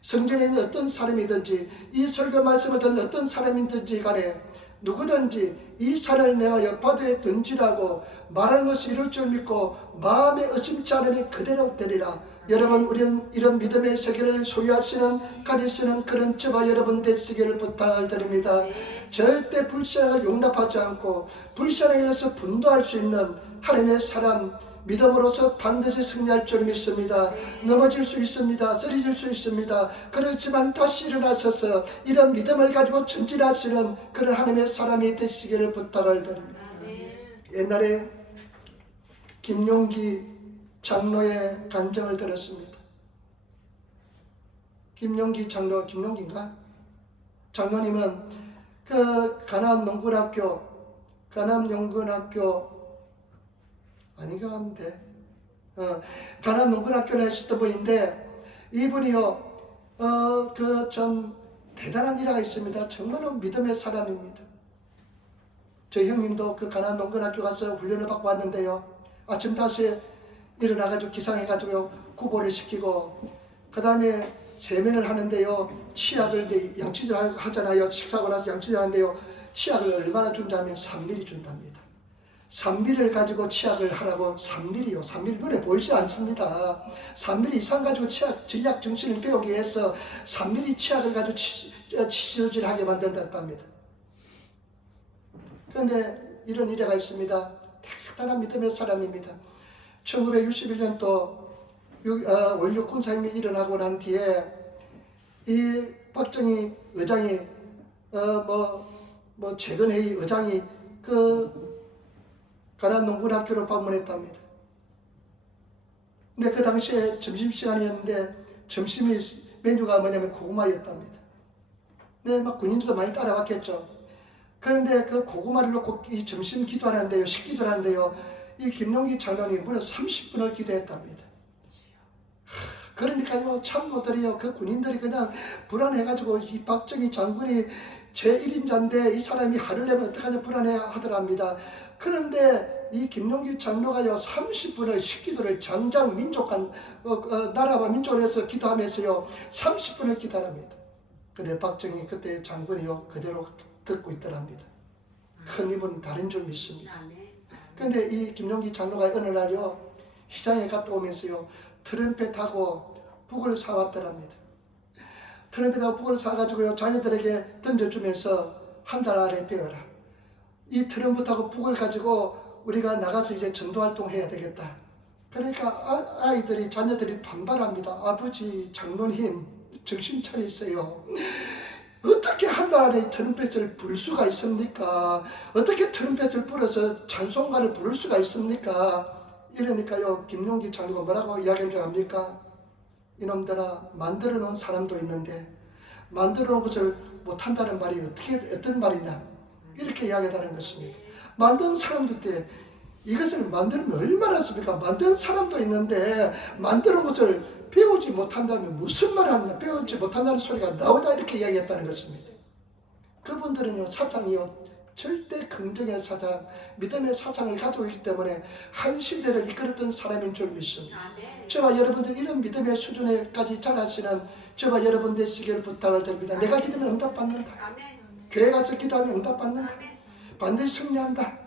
성전에 있는 어떤 사람이든지 이 설교 말씀을 듣는 어떤 사람이든지 간에 누구든지 이 산을 내가 바다에 던지라고 말하는 것이 이룰 줄 믿고 마음에 의심치 않으면 그대로 되리라. 여러분 우리는 이런 믿음의 세계를 소유하시는 가지시는 그런 저와 여러분 되시기를 부탁을 드립니다. 절대 불신앙을 용납하지 않고 불신앙에 대해서 분노할 수 있는 하나님의 사람 믿음으로서 반드시 승리할 줄 믿습니다. 넘어질 수 있습니다. 쓰러질 수 있습니다. 그렇지만 다시 일어나셔서 이런 믿음을 가지고 전진하시는 그런 하나님의 사람이 되시기를 부탁을 드립니다. 옛날에 김용기 장로의 간증을 들었습니다. 김용기 장로, 김용기인가? 장로님은 그 가남연구학교 아닌 것 같은데. 가난 농군학교를 하셨던 분인데 이분이요 그 참 대단한 일화가 있습니다. 정말로 믿음의 사람입니다. 저희 형님도 그 가난 농군학교 가서 훈련을 받고 왔는데요. 아침 5시에 일어나가지고 기상해가지고 구보를 시키고 그 다음에 세면을 하는데요. 치약을 양치질 하잖아요. 식사하고 나서 양치질 하는데요. 치약을 얼마나 준다면 3mm 준답니다. 3mm를 가지고 치약을 하라고 3mm요. 3mm 눈에 보이지 않습니다. 3mm 이상 가지고 치약, 전략 정신을 배우기 위해서 3mm 치약을 가지고 치료질하게 만든답니다. 그런데 이런 일화가 있습니다. 대단한 믿음의 사람입니다. 1961년도 원료 군사혁명이 일어나고 난 뒤에 이 박정희 의장이 재건회의 의장이 그 가난 농군학교를 방문했답니다. 근데 그 당시에 점심시간이었는데 점심이 메뉴가 뭐냐면 고구마였답니다. 네, 막 군인들도 많이 따라왔겠죠. 그런데 그 고구마를 놓고 이 점심 기도하는데요, 식기도를 하는데요, 이 김용기 장로님이 무려 30분을 기도했답니다. 그러니까요, 참모들이요, 그 군인들이 그냥 불안해가지고 이 박정희 장군이 제1인자인데 이 사람이 화를 내면 어떡하냐 불안해 하더랍니다. 그런데 이 김용기 장로가요 30분을 식기도를 장장 민족간 나라와 민족을 해서 기도하면서요 30분을 기도합니다. 근데 박정희 그때 장군이요 그대로 듣고 있더랍니다. 큰 입은 다른 줄 믿습니다. 그런데 이 김용기 장로가 어느 날요 시장에 갔다 오면서요 트럼펫하고 북을 사왔더랍니다. 트럼펫하고 북을 사가지고요 자녀들에게 던져주면서 한 달 안에 배워라. 이 트럼펫하고 북을 가지고 우리가 나가서 이제 전도활동 해야 되겠다. 그러니까 아이들이 자녀들이 반발합니다. 아버지 장로님 정신 차리세요. 어떻게 한 달 안에 트럼펫을 불 수가 있습니까? 어떻게 트럼펫을 불어서 찬송가를 부를 수가 있습니까? 이러니까요 김용기 장로가 뭐라고 이야기한 줄 압니까? 이놈들아 만들어 놓은 사람도 있는데 만들어 놓은 것을 못한다는 말이 어떤 말이냐 이렇게 이야기하는 것입니다. 만든 사람인데 이것을 만들면 얼마나 씁니까? 만든 사람도 있는데 만드는 것을 배우지 못한다면 무슨 말을 하느냐 배우지 못한다는 소리가 나오다 이렇게 이야기했다는 것입니다. 그분들은요 사상이요 절대 긍정의 사상, 믿음의 사상을 가지고 있기 때문에 한 시대를 이끌었던 사람인 줄 믿습니다. 저와 여러분들 이런 믿음의 수준에까지 자라시는 저와 여러분 되시기를 부탁을 드립니다. 내가 기도하면 응답받는다. 교회 가서 기도하면 응답받는다. 반드시 승리한다.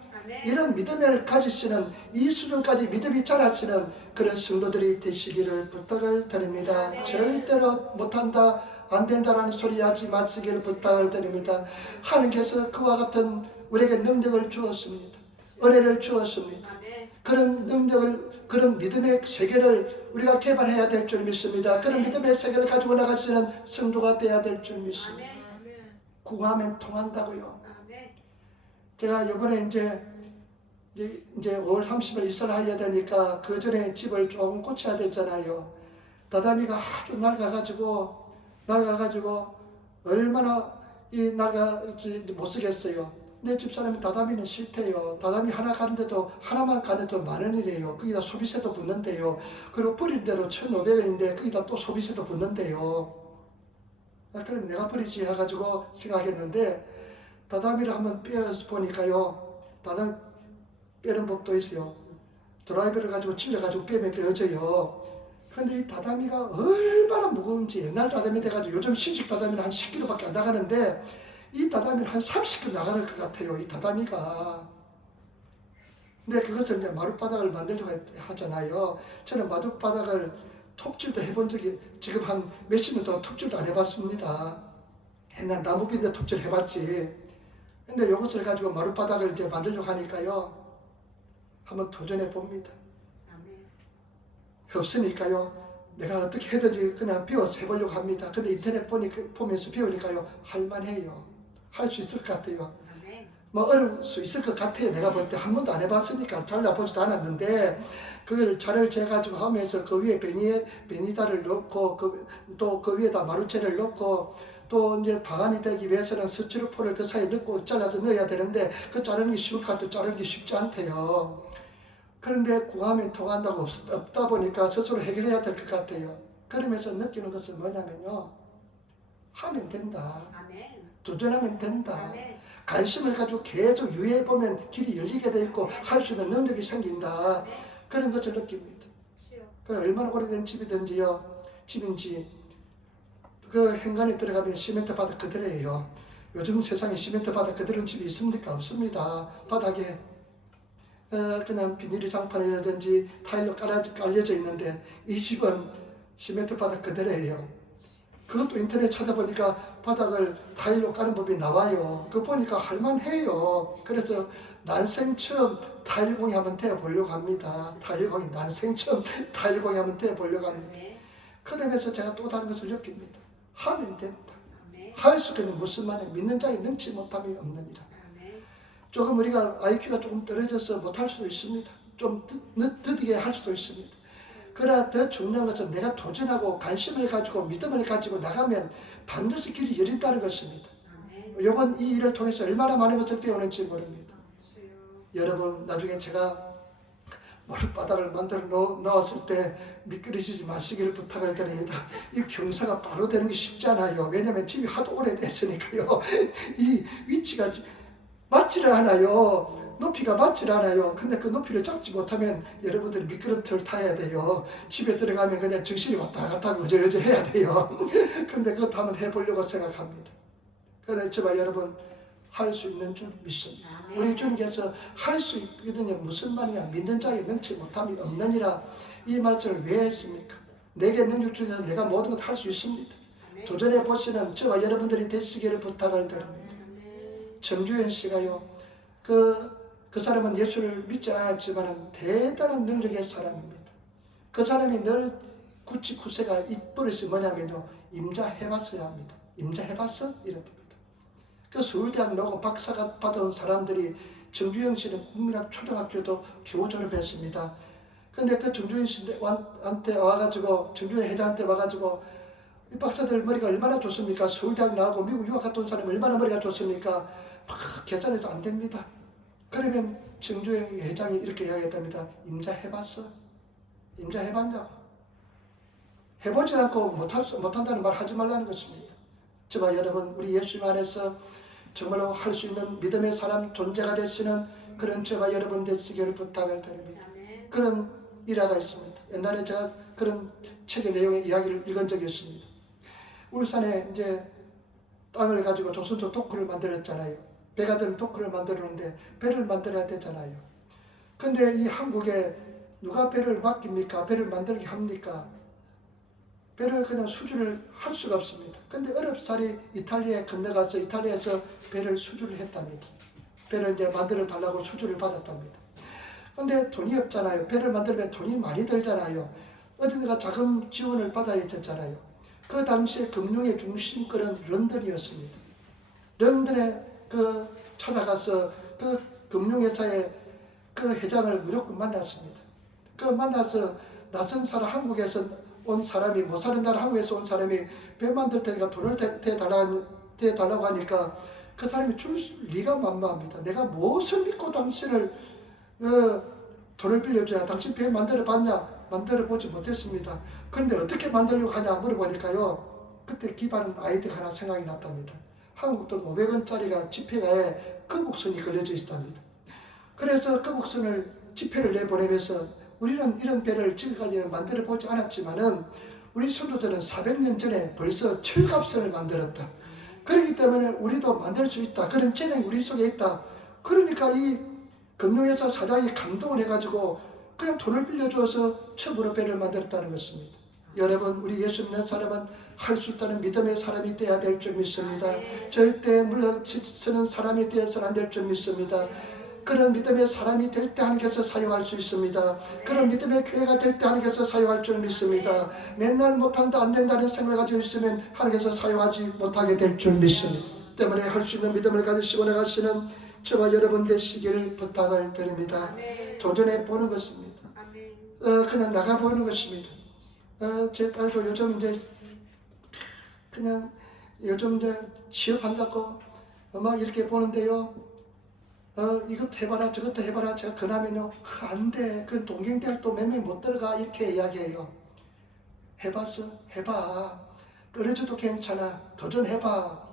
이런 믿음을 가지시는 이 수준까지 믿음이 자라시는 그런 성도들이 되시기를 부탁을 드립니다. 절대로 못한다 안 된다라는 소리 하지 마시기를 부탁을 드립니다. 하나님께서 그와 같은 우리에게 능력을 주었습니다. 은혜를 주었습니다. 그런 능력을 그런 믿음의 세계를 우리가 개발해야 될 줄 믿습니다. 그런 믿음의 세계를 가지고 나가시는 성도가 되어야 될 줄 믿습니다. 구하면 통한다고요. 제가 이번에 이제 5월 30일 이사를 해야 되니까 그 전에 집을 조금 고쳐야 됐잖아요. 다다미가 아주 낡아가지고 얼마나 이 낡아지 못 쓰겠어요. 내 집사람이 다다미는 싫대요. 다다미 하나 가는데도 하나만 가는데도 10,000원이래요. 거기다 소비세도 붙는데요. 그리고 버린 대로 1,500원인데 거기다 또 소비세도 붙는데요. 그럼 내가 버리지 해가지고 생각했는데 다다미를 한번 빼어서 보니까요. 다다미 빼는 법도 있어요. 드라이버를 가지고 찔러가지고 빼면 빼어져요. 그런데 이 다다미가 얼마나 무거운지 옛날 다다미 돼가지고 요즘 신식 다다미는 한 10kg밖에 안 나가는데 이 다다미는 한 30kg 나가는 것 같아요. 이 다다미가. 근데 그것을 이제 마룻바닥을 만들려고 하잖아요. 저는 마룻바닥을 톱질도 해본 적이 지금 한 몇십 년 동안 톱질도 안 해봤습니다. 옛날 나무빈데 톱질 해봤지. 근데 이것을 가지고 마룻바닥을 이제 만들려고 하니까요. 한번 도전해 봅니다. 없으니까요. 내가 어떻게 해든지 그냥 배워서 해보려고 합니다. 근데 인터넷 보면서 배우니까요. 할만해요. 할 수 있을 것 같아요. 뭐 어려울 수 있을 것 같아요. 내가 볼 때 한 번도 안 해봤으니까 잘라보지도 않았는데 그걸 자를 재가지고 하면서 그 위에 베니다를 넣고 또 그 위에다 마루체를 넣고 또 이제 방안이 되기 위해서는 스티로폼을 그 사이에 넣고 잘라서 넣어야 되는데 그 자르는 게 쉬울 것 같아도 자르는 게 쉽지 않대요. 그런데 구하면 통한다고 없다 보니까 스스로 해결해야 될 것 같아요. 그러면서 느끼는 것은 뭐냐면요. 하면 된다. 아멘. 도전하면 된다. 아멘. 관심을 가지고 계속 유의해보면 길이 열리게 돼 있고 할 수 있는 능력이 생긴다. 아멘. 그런 것을 느낍니다. 주여. 그 얼마나 오래된 집인지 그 현관에 들어가면 시멘트 바닥 그대로예요. 요즘 세상에 시멘트 바닥 그대로 집이 있습니까? 없습니다. 바닥에 그냥 비닐 장판이라든지 타일로 깔려져 있는데 이 집은 시멘트 바닥 그대로예요. 그것도 인터넷 찾아보니까 바닥을 타일로 까는 법이 나와요. 그거 보니까 할만해요. 그래서 난생 처음 타일 공예하면 되어보려고 합니다. 타일 공예, 난생 처음 타일 공예하면 되어보려고 합니다. 아멘. 그러면서 제가 또 다른 것을 느낍니다. 하면 된다. 아멘. 할 수 있는 무슨 말에 믿는 자에 능치 못함이 없느니라. 아멘. 조금 우리가 IQ가 조금 떨어져서 못할 수도 있습니다. 좀 늦게 할 수도 있습니다. 그러나 더 중요한 것은 내가 도전하고 관심을 가지고 믿음을 가지고 나가면 반드시 길이 열린다는 것입니다. 아멘. 이번 이 일을 통해서 얼마나 많은 것을 배우는지 모릅니다. 주여. 여러분 나중에 제가 모래바닥을 만들어 넣었을 때 미끄러지지 마시기를 부탁을 드립니다. 이 경사가 바로 되는 게 쉽지 않아요. 왜냐하면 집이 하도 오래됐으니까요. 이 위치가 맞지를 않아요. 높이가 맞지를 않아요. 근데 그 높이를 잡지 못하면 여러분들이 미끄럼틀을 타야 돼요. 집에 들어가면 그냥 정신이 왔다 갔다 하고 어절어절 해야 돼요. 그런데 그것도 한번 해보려고 생각합니다. 그래서 제발 여러분 할 수 있는 줄 믿습니다. 아멘. 우리 주님께서 할 수 있거든요. 무슨 말이냐? 믿는 자에 능치 못함이 없느니라. 이 말씀을 왜 했습니까? 내게 능력 주셔서 내가 모든 것 할 수 있습니다. 아멘. 도전해 보시는 저와 여러분들이 되시기를 부탁을 드립니다. 아멘. 정주현 씨가요. 그 사람은 예수를 믿지 않았지만 대단한 능력의 사람입니다. 그 사람이 늘 99세가 입버릇이 뭐냐면요. 임자해봤어야 합니다. 임자해봤어? 이렇답니다. 그 서울대학 나오고 박사가 받아온 사람들이 정주영 씨는 국민학 초등학교도 겨우 졸업했습니다. 근데 그 정주영 씨한테 와가지고 정주영 회장한테 와가지고 이 박사들 머리가 얼마나 좋습니까? 서울대학 나오고 미국 유학 갔다 온 사람이 얼마나 머리가 좋습니까? 막 계산해서 안 됩니다. 그러면 정주영 회장이 이렇게 이야기했답니다. 임자해봤어? 임자해봤냐고. 해보지 않고 못한다는 말 하지 말라는 것입니다. 저와 여러분 우리 예수님 안에서 정말로 할 수 있는 믿음의 사람 존재가 되시는 그런 저와 여러분 되시기를 부탁을 드립니다. 아멘. 그런 일화가 있습니다. 옛날에 제가 그런 책의 내용의 이야기를 읽은 적이 있습니다. 울산에 이제 땅을 가지고 조선소 도크를 만들었잖아요. 배가 되는 도크를 만들었는데 배를 만들어야 되잖아요. 근데 이 한국에 누가 배를 맡깁니까? 배를 만들게 합니까? 배를 그냥 수주를 할 수가 없습니다. 근데 어렵사리 이탈리아에 건너가서 이탈리아에서 배를 수주를 했답니다. 배를 이제 만들어 달라고 수주를 받았답니다. 근데 돈이 없잖아요. 배를 만들면 돈이 많이 들잖아요. 어딘가 자금 지원을 받아야 됐잖아요. 그 당시에 금융의 중심권은 런던이었습니다. 런던에 찾아가서 그 금융회사의 그 회장을 무조건 만났습니다. 그 만나서 낯선 사람 한국에서 온 사람이 못 사는 나라 한국에서 온 사람이 배 만들 테니까 돈을 대달라고 하니까 그 사람이 줄 리가 만무합니다. 내가 무엇을 믿고 당신을 돈을 빌려줘야 당신 배 만들어 봤냐? 만들어 보지 못했습니다. 그런데 어떻게 만들려고 하냐 물어보니까요. 그때 기발한 아이디가 하나 생각이 났답니다. 한국 돈 500원짜리가 지폐가에 거북선이 걸려져 있답니다. 그래서 거북선을 지폐를 내보내면서 우리는 이런 배를 지금까지는 만들어 보지 않았지만은 우리 선조들은 400년 전에 벌써 철갑선을 만들었다. 그렇기 때문에 우리도 만들 수 있다. 그런 재능이 우리 속에 있다. 그러니까 이 금융회사 사장이 감동을 해가지고 그냥 돈을 빌려주어서 처음으로 배를 만들었다는 것입니다. 여러분 우리 예수 믿는 사람은 할 수 있다는 믿음의 사람이 되어야 될 줄 믿습니다. 절대 물러서는 사람이 되어서는 안 될 줄 믿습니다. 그런 믿음의 사람이 될 때 하나님께서 사용할 수 있습니다. 그런 믿음의 교회가 될 때 하나님께서 사용할 줄 믿습니다. 맨날 못한다 안 된다는 생각을 가지고 있으면 하나님께서 사용하지 못하게 될 줄 믿습니다. 때문에 할 수 있는 믿음을 가지시고 나가시는 저와 여러분 되시기를 부탁을 드립니다. 도전해 보는 것입니다. 그냥 나가보는 것입니다. 제 딸도 요즘 이제 취업한다고 막 이렇게 보는데요. 이것도 해봐라 저것도 해봐라 제가 그나면요 안 돼. 그 동경대학도 몇 명 못 들어가 이렇게 이야기해요. 해봤어? 해봐. 떨어져도 괜찮아. 도전해봐.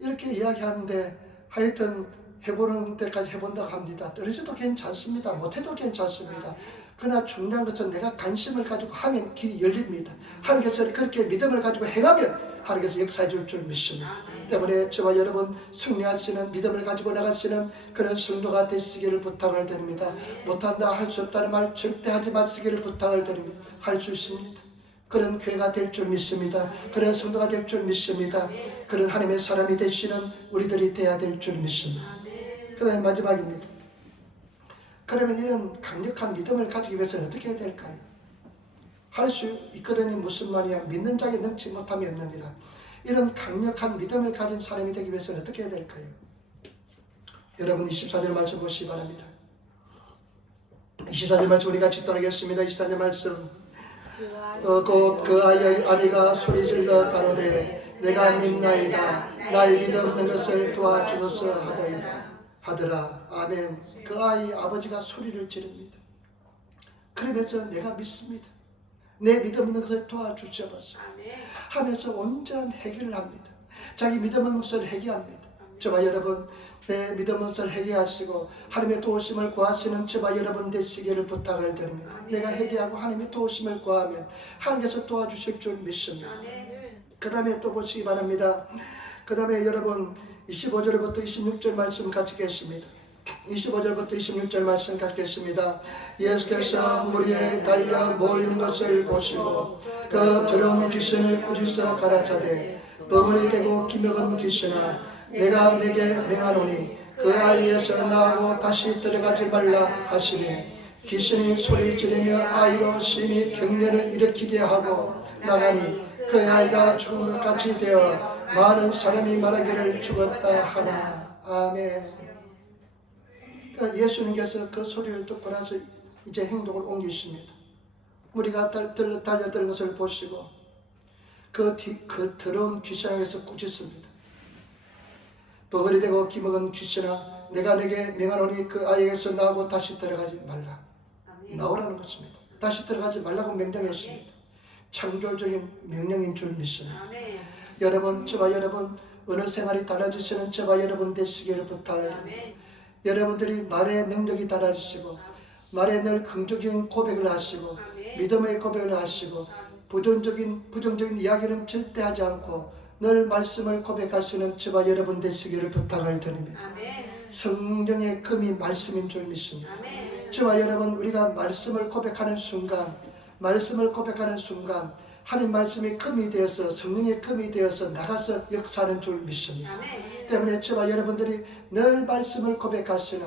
이렇게 이야기하는데 하여튼 해보는 데까지 해본다고 합니다. 떨어져도 괜찮습니다. 못해도 괜찮습니다. 그러나 중요한 것은 내가 관심을 가지고 하면 길이 열립니다. 하나님께서 그렇게 믿음을 가지고 행하면 하나님께서 역사해 줄 줄 믿습니다. 때문에 저와 여러분 승리하시는 믿음을 가지고 나가시는 그런 성도가 되시기를 부탁을 드립니다. 못한다 할 수 없다는 말 절대 하지 마시기를 부탁을 드립니다. 할 수 있습니다. 그런 교회가 될 줄 믿습니다. 그런 성도가 될 줄 믿습니다. 그런 하나님의 사람이 되시는 우리들이 되어야 될 줄 믿습니다. 그 다음에 마지막입니다. 그러면 이런 강력한 믿음을 가지기 위해서는 어떻게 해야 될까요? 할 수 있거든요. 무슨 말이야? 믿는 자에게 능치 못함이 없느니라. 이런 강력한 믿음을 가진 사람이 되기 위해서는 어떻게 해야 될까요? 여러분 24절 말씀 보시기 바랍니다. 24절 말씀 우리 같이 따르겠습니다. 24절 말씀 곧 그 아이가 소리질러 가로되 내가 믿나이다 나의 믿음 없는 것을 도와주소서 하더라. 아멘. 그 아이 아버지가 소리를 지릅니다. 그러면서 내가 믿습니다. 내 믿음 없는 것을 도와주셔서 하면서 온전한 회개를 합니다. 자기 믿음 없는 것을 회개합니다. 저와 여러분 내 믿음 없는 것을 회개하시고 하나님의 도우심을 구하시는 저와 여러분 되시기를 부탁을 드립니다. 내가 회개하고 하나님의 도우심을 구하면 하나님께서 도와주실 줄 믿습니다. 그 다음에 또 보시기 바랍니다. 그 다음에 여러분 25절부터 26절 말씀 같이 읽겠습니다. 25절부터 26절 말씀 갖겠습니다. 예수께서 무리에 달려 모이는 것을 보시고 그 두려운 귀신을 꾸짖어 가라사대 벙어리 대고 기먹은 귀신아 내가 내게 명하노니 그 아이에서 나오고 다시 들어가지 말라 하시니 귀신이 소리 지르며 아이로 심히 경련을 일으키게 하고 나가니 그 아이가 죽은 것 같이 되어 많은 사람이 말하기를 죽었다 하나. 아멘. 예수님께서 그 소리를 듣고 나서 이제 행동을 옮기십니다. 우리가 달려드는 것을 보시고 그 더러운 귀신에게서 꾸짖습니다. 벙어리 대고 기먹은 귀신아 내가 내게 명하노니 그 아이에게서 나오고 다시 들어가지 말라. 나오라는 것입니다. 다시 들어가지 말라고 명령했습니다. 창조적인 명령인 줄 믿습니다. 여러분 저와 여러분 어느 생활이 달라지시는 저와 여러분 되시기를 부탁합니다. 여러분들이 말의 능력이 달라지시고 말에 늘 긍정적인 고백을 하시고 믿음의 고백을 하시고 부정적인 이야기는 절대 하지 않고 늘 말씀을 고백하시는 저와 여러분 되시기를 부탁을 드립니다. 성령의 금이 말씀인 줄 믿습니다. 저와 여러분 우리가 말씀을 고백하는 순간 하나님 말씀이 금이 되어서 성령의 금이 되어서 나가서 역사하는 줄 믿습니다. 때문에 저와 여러분들이 늘 말씀을 고백하시는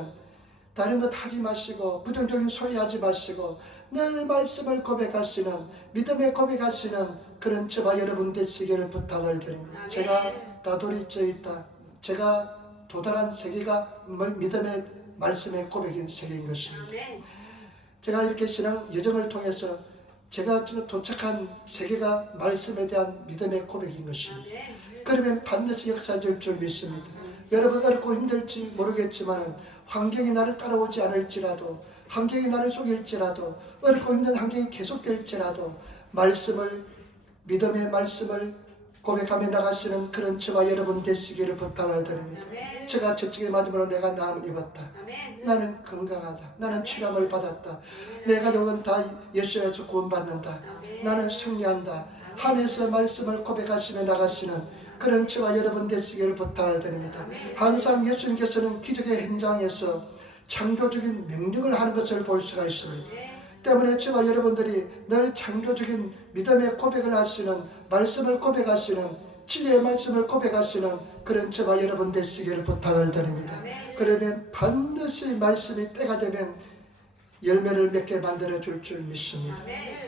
다른 것 하지 마시고 부정적인 소리 하지 마시고 늘 말씀을 고백하시는 믿음의 고백하시는 그런 저와 여러분 되시기를 부탁을 드립니다. 제가 다돌이져 있다. 제가 도달한 세계가 믿음의 말씀의 고백인 세계인 것입니다. 제가 이렇게 신앙 여정을 통해서 제가 도착한 세계가 말씀에 대한 믿음의 고백인 것입니다. 그러면 반드시 역사될 줄 믿습니다. 여러분 어렵고 힘들지 모르겠지만 환경이 나를 따라오지 않을지라도 환경이 나를 속일지라도 어렵고 힘든 환경이 계속될지라도 믿음의 말씀을 고백하며 나가시는 그런 저와 여러분 되시기를 부탁을 드립니다. 제가 저쪽에 맞으므로 내가 나음을 입었다. 나는 건강하다. 나는 치료를 받았다. 내 가족은 다 예수 안에서 구원받는다. 나는 승리한다. 하면서 말씀을 고백하시며 나가시는 그런 저와 여러분 되시기를 부탁을 드립니다. 항상 예수님께서는 기적의 현장에서 창조적인 명령을 하는 것을 볼 수가 있습니다. 때문에 저와 여러분들이 늘 창조적인 믿음의 고백을 하시는 말씀을 고백하시는 진리의 말씀을 고백하시는 그런 저와 여러분 되시기를 부탁을 드립니다. 그러면 반드시 말씀이 때가 되면 열매를 맺게 만들어 줄 믿습니다.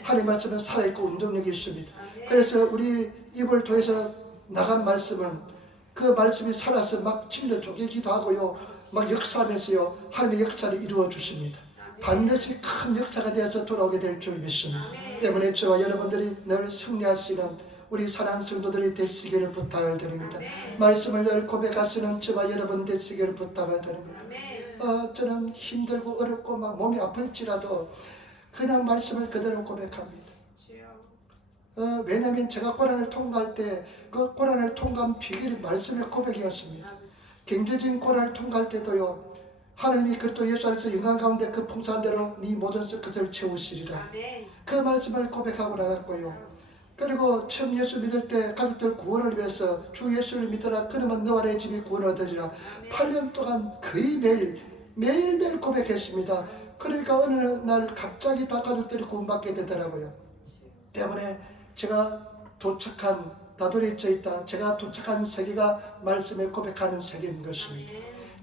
하나님 말씀은 살아있고 운동력이 있습니다. 그래서 우리 입을 통해서 나간 말씀은 그 말씀이 살아서 막 찔러 쪼개기도 하고요. 막 역사하면서요. 하나님의 역사를 이루어 주십니다. 반드시 큰 역사가 되어서 돌아오게 될 줄 믿습니다. 때문에 저와 여러분들이 늘 승리하시는 우리 사랑하는 성도들이 되시기를 부탁을 드립니다. 말씀을 늘 고백하시는 저와 여러분 되시기를 부탁을 드립니다. 저는 힘들고 어렵고 막 몸이 아플지라도 그냥 말씀을 그대로 고백합니다. 왜냐하면 제가 고난을 통과할 때 그 고난을 통과한 비결이 말씀의 고백이었습니다. 경제적인 고난을 통과할 때도요, 하나님이 그리스도 예수 안에서 영광 가운데 그 풍성한 대로 네 모든 것을 채우시리라. 그 말씀을 고백하고 나갔고요. 그리고 처음 예수 믿을 때 가족들 구원을 위해서 주 예수를 믿어라, 그러면 너와 내 집이 구원을 얻으리라. 8년 동안 거의 매일매일 고백했습니다. 그러니까 어느 날 갑자기 다 가족들이 구원받게 되더라고요. 때문에 제가 도착한 다돌이쳐 있다. 제가 도착한 세계가 말씀에 고백하는 세계인 것입니다.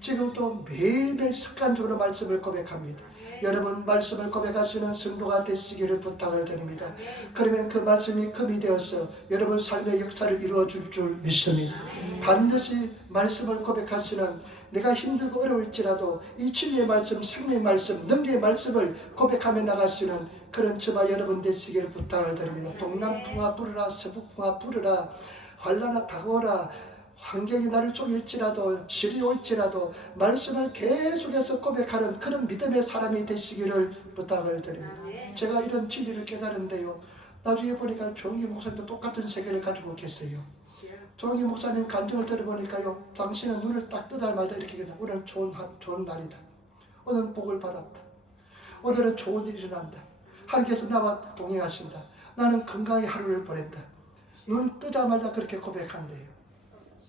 지금도 매일매일 습관적으로 말씀을 고백합니다. 여러분 말씀을 고백하시는 성도가 되시기를 부탁을 드립니다. 그러면 그 말씀이 금이 되어서 여러분 삶의 역사를 이루어줄 줄 믿습니다. 반드시 말씀을 고백하시는, 내가 힘들고 어려울지라도 이 진리의 말씀, 생명의 말씀, 능력의 말씀을 고백하며 나가시는 그런 저와 여러분 되시기를 부탁을 드립니다. 동남풍아 불으라, 서북풍아 불으라, 환난아 다가오라. 환경이 나를 쪼일지라도 실이 올지라도 말씀을 계속해서 고백하는 그런 믿음의 사람이 되시기를 부탁을 드립니다. 제가 이런 진리를 깨달은데요, 나중에 보니까 조용기 목사님도 똑같은 세계를 가지고 계세요. 조용기 목사님 간증을 들어보니까요, 당신은 눈을 딱 뜨자마자 이렇게 얘기해요. 오늘 좋은 날이다. 오늘은 복을 받았다. 오늘은 좋은 일이 일어난다. 하나님께서 나와 동행하신다. 나는 건강히 하루를 보낸다. 눈 뜨자마자 그렇게 고백한대요.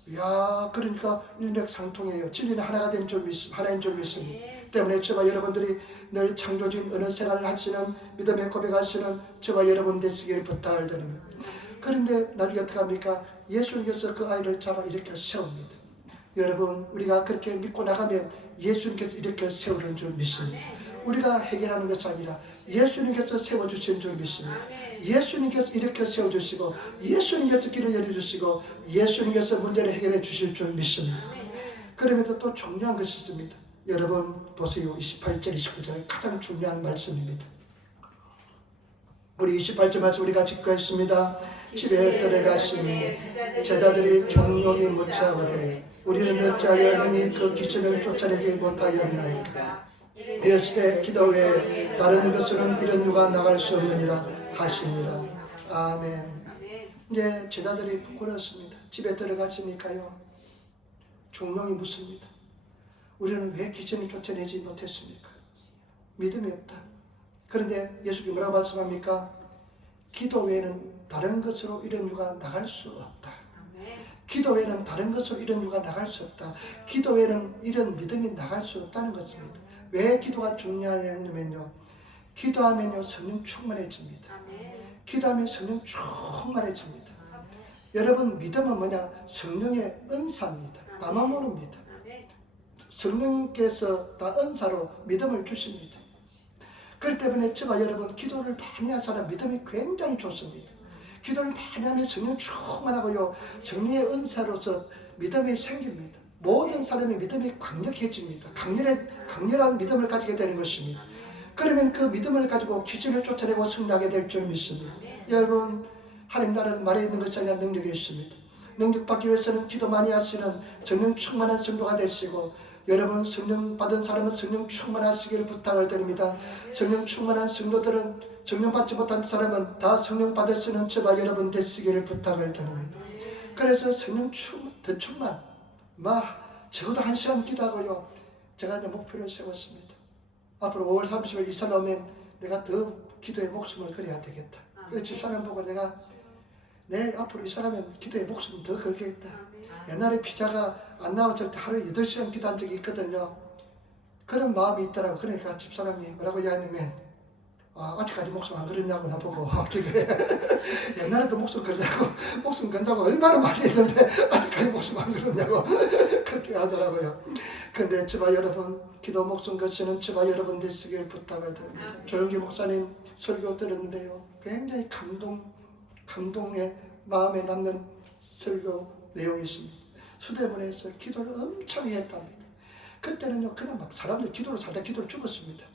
이야, 그러니까 일맥상통해요. 진리는 하나가 된 줄 하나인 줄 믿습니다. 때문에 저와 여러분들이 늘 창조주인 어느 생활을 하시는 믿음의 고백하시는 저와 여러분 되시길 부탁을 드립니다. 그런데 나중에 어떻게 합니까? 예수님께서 그 아이를 잡아 일으켜 세웁니다. 여러분, 우리가 그렇게 믿고 나가면 예수님께서 일으켜 세우는 줄 믿습니다. 우리가 해결하는 것이 아니라 예수님께서 세워주신 줄 믿습니다. 예수님께서 일으켜 세워주시고 예수님께서 길을 열어주시고 예수님께서 문제를 해결해 주실 줄 믿습니다. 그럼에도 또 중요한 것이 있습니다. 여러분 보세요. 28절 29절 가장 중요한 말씀입니다. 우리 28절 말씀 우리가 직구했습니다. 집에 들어갔으니 제자들이 종록이 묻자거되 우리는 어찌하여 능히 그 귀신을 쫓아내지 못하였나이까. 이르시되 기도 외에 다른 것으로는 이런 누가 나갈 수 없느니라 하시니라. 아멘. 이제 제자들이 부끄럽습니다. 집에 들어갔으니까요, 종록이 묻습니다. 우리는 왜 귀신을 쫓아내지 못했습니까? 믿음이 없다. 그런데 예수님이 뭐라고 말씀합니까? 기도 외에는 다른 것으로 이런 유가 나갈 수 없다. 기도 외에는 다른 것으로 이런 유가 나갈 수 없다. 기도 외에는 이런 믿음이 나갈 수 없다는 것입니다. 왜 기도가 중요하냐면요, 기도하면요 성령 충만해집니다. 기도하면 성령 충만해집니다. 여러분 믿음은 뭐냐? 성령의 은사입니다. 나눠모릅니다. 성령님께서 다 은사로 믿음을 주십니다. 그렇기 때문에 저와 여러분 기도를 많이 한 사람 믿음이 굉장히 좋습니다. 기도를 많이 하면 성령 충만하고요, 성령의 은사로서 믿음이 생깁니다. 모든 사람의 믿음이 강력해집니다. 강렬한 믿음을 가지게 되는 것입니다. 그러면 그 믿음을 가지고 귀신을 쫓아내고 승리하게 될 줄 믿습니다. 여러분, 하나님 나라는 말에 있는 것이 아니라 능력이 있습니다. 능력받기 위해서는 기도 많이 하시는 성령 충만한 성도가 되시고, 여러분 성령 받은 사람은 성령 충만하시기를 부탁을 드립니다. 성령 충만한 성도들은, 성령 받지 못한 사람은 다 성령 받으시는 저와 여러분 되시기를 부탁을 드립니다. 그래서 성령 더 충만, 적어도 1시간 기도하고요, 제가 이제 목표를 세웠습니다. 앞으로 5월 30일 이사 나오면 내가 더 기도의 목숨을 걸어야 되겠다. 그래서 집사람 보고 내가 앞으로 이사 가면 기도의 목숨을 더 걸겠다. 옛날에 피자가 안 나왔을 때 하루에 8시간 기도한 적이 있거든요. 그런 마음이 있더라고. 그러니까 집사람이 뭐라고 이야기하냐면, 아직까지 목숨 안 걸었냐고 나보고 기도해. 옛날에도 목숨 걸냐고, 목숨 건다고 얼마나 많이 했는데 아직까지 목숨 안 걸었냐고 그렇게 하더라고요. 근데 저와 여러분, 기도 목숨 거시는 저와 여러분 되시길 부탁을 드립니다. 조용기 목사님 설교 들었는데요, 굉장히 감동의 마음에 남는 설교 내용이 있습니다. 수대문에서 기도를 엄청 했답니다. 그때는요, 그냥 막 사람들 기도를 살다 기도를 죽었습니다.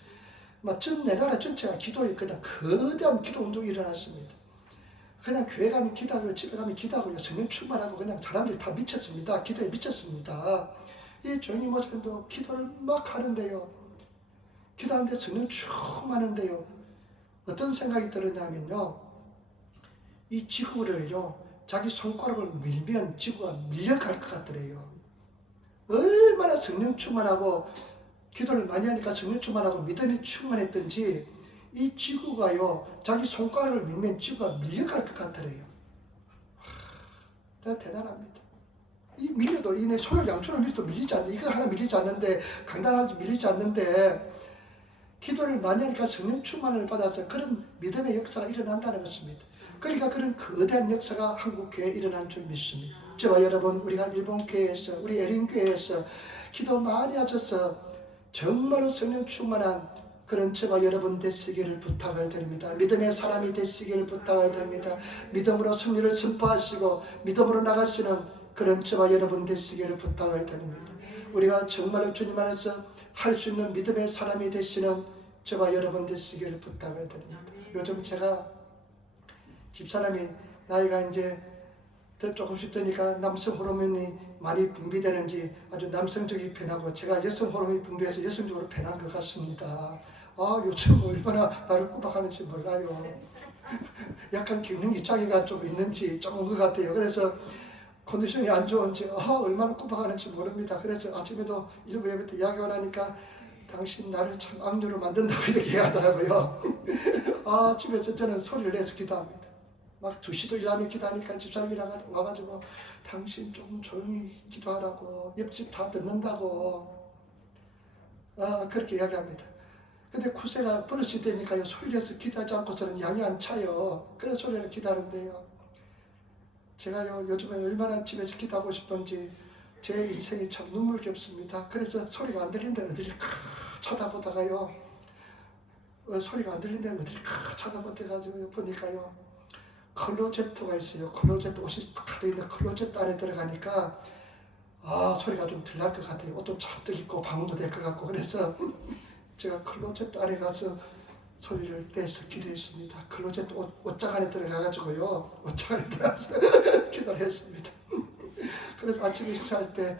전 내 나라 전체가 기도에 그냥 거대한 기도 운동이 일어났습니다. 그냥 교회 가면 기도하고 집에 가면 기도하고 성령 충만하고 그냥 사람들이 다 미쳤습니다. 기도에 미쳤습니다. 이 조용히 목사님도 기도를 막 하는데요. 기도하는데 성령 충만한데요. 어떤 생각이 들었냐면요. 이 지구를요, 자기 손가락을 밀면 지구가 밀려갈 것 같더래요. 얼마나 성령 충만하고 기도를 많이 하니까 성령 충만하고 믿음이 충만했던지 이 지구가요, 자기 손가락을 밀면 지구가 밀려갈 것 같더래요. 대단합니다. 이 밀려도 이내 손을 양손을 밀어도 밀리지 않는데, 이거 하나 밀리지 않는데, 강단하지 밀리지 않는데, 기도를 많이 하니까 성령 충만을 받아서 그런 믿음의 역사가 일어난다는 것입니다. 그러니까 그런 거대한 역사가 한국 교회에 일어난 줄 믿습니다. 저와 여러분, 우리가 일본 교회에서, 우리 에린 교회에서 기도 많이 하셔서 정말로 성령 충만한 그런 저와 여러분 되시기를 부탁을 드립니다. 믿음의 사람이 되시기를 부탁을 드립니다. 믿음으로 승리를 선포하시고 믿음으로 나가시는 그런 저와 여러분 되시기를 부탁을 드립니다. 우리가 정말로 주님 안에서 할 수 있는 믿음의 사람이 되시는 저와 여러분 되시기를 부탁을 드립니다. 요즘 제가 집사람이 나이가 이제 더 조금씩 드니까 남성 호르몬이 많이 분비되는지 아주 남성적이 변하고 제가 여성 호르몬이 분비해서 여성적으로 변한 것 같습니다. 요즘 얼마나 나를 꾸박하는지 몰라요. 약간 갱년기 장애가 좀 있는지 좀 온 것 같아요. 그래서 컨디션이 안 좋은지 얼마나 꾸박하는지 모릅니다. 그래서 아침에도 일부 예배 때 이야기가 나니까 당신 나를 참 악녀로 만든다고 이렇게 얘기하더라고요. 집에서 저는 소리를 내서 기도합니다. 막 2시도 일하면 기도하니까 집사람이 와가지고 당신 조금 조용히 기도하라고, 옆집 다 듣는다고 그렇게 이야기합니다. 근데 구세가 버릇이 되니까요, 소리를 내서 기도하지 않고서는 양이 안 차요. 그래서 소리를 기도하는데요, 제가요 요즘에 얼마나 집에서 기도하고 싶은지 제 인생이 참 눈물겹습니다. 그래서 소리가 안 들린다 어디를 쳐다보다가요, 소리가 안 들린다 어디를 쳐다보다가지고 보니까요, 클로제트가 있어요. 클로제트, 옷이 가득 있는 클로제트 안에 들어가니까 소리가 좀 덜 날 것 같아요. 옷도 잔뜩 입고 방음도 될 것 같고. 그래서 제가 클로제트 안에 가서 소리를 내서 기도했습니다. 클로제트 옷장 안에 들어가가지고요, 옷장 안에 들어가서 기도를 했습니다. 그래서 아침에 식사할 때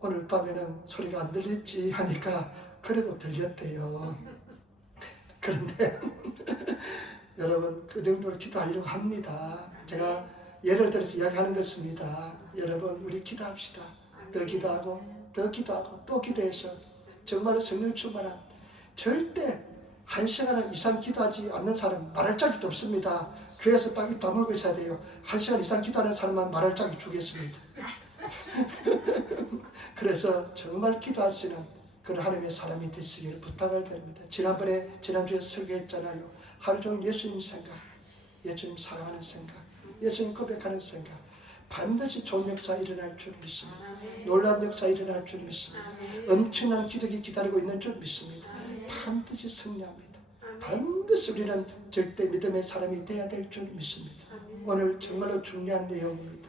오늘 밤에는 소리가 안 들릴지 하니까 그래도 들렸대요. 그런데 여러분, 그 정도로 기도하려고 합니다. 제가 예를 들어서 이야기하는 것입니다. 여러분, 우리 기도합시다. 더 기도하고 더 기도하고 또 기도해서 정말로 성령 충만한, 절대 1시간 이상 기도하지 않는 사람 말할 자격도 없습니다. 교회에서 딱 입 다물고 있어야 돼요. 1시간 이상 기도하는 사람만 말할 자격 주겠습니다. 그래서 정말 기도하시는 그런 하나님의 사람이 되시기를 부탁을 드립니다. 지난주에 설교했잖아요. 하루 종일 예수님 생각, 예수님 사랑하는 생각, 예수님 고백하는 생각, 반드시 좋은 역사 일어날 줄 믿습니다. 놀라운 역사 일어날 줄 믿습니다. 엄청난 기적이 기다리고 있는 줄 믿습니다. 반드시 승리합니다. 반드시 우리는 절대 믿음의 사람이 되어야 될 줄 믿습니다. 오늘 정말로 중요한 내용입니다.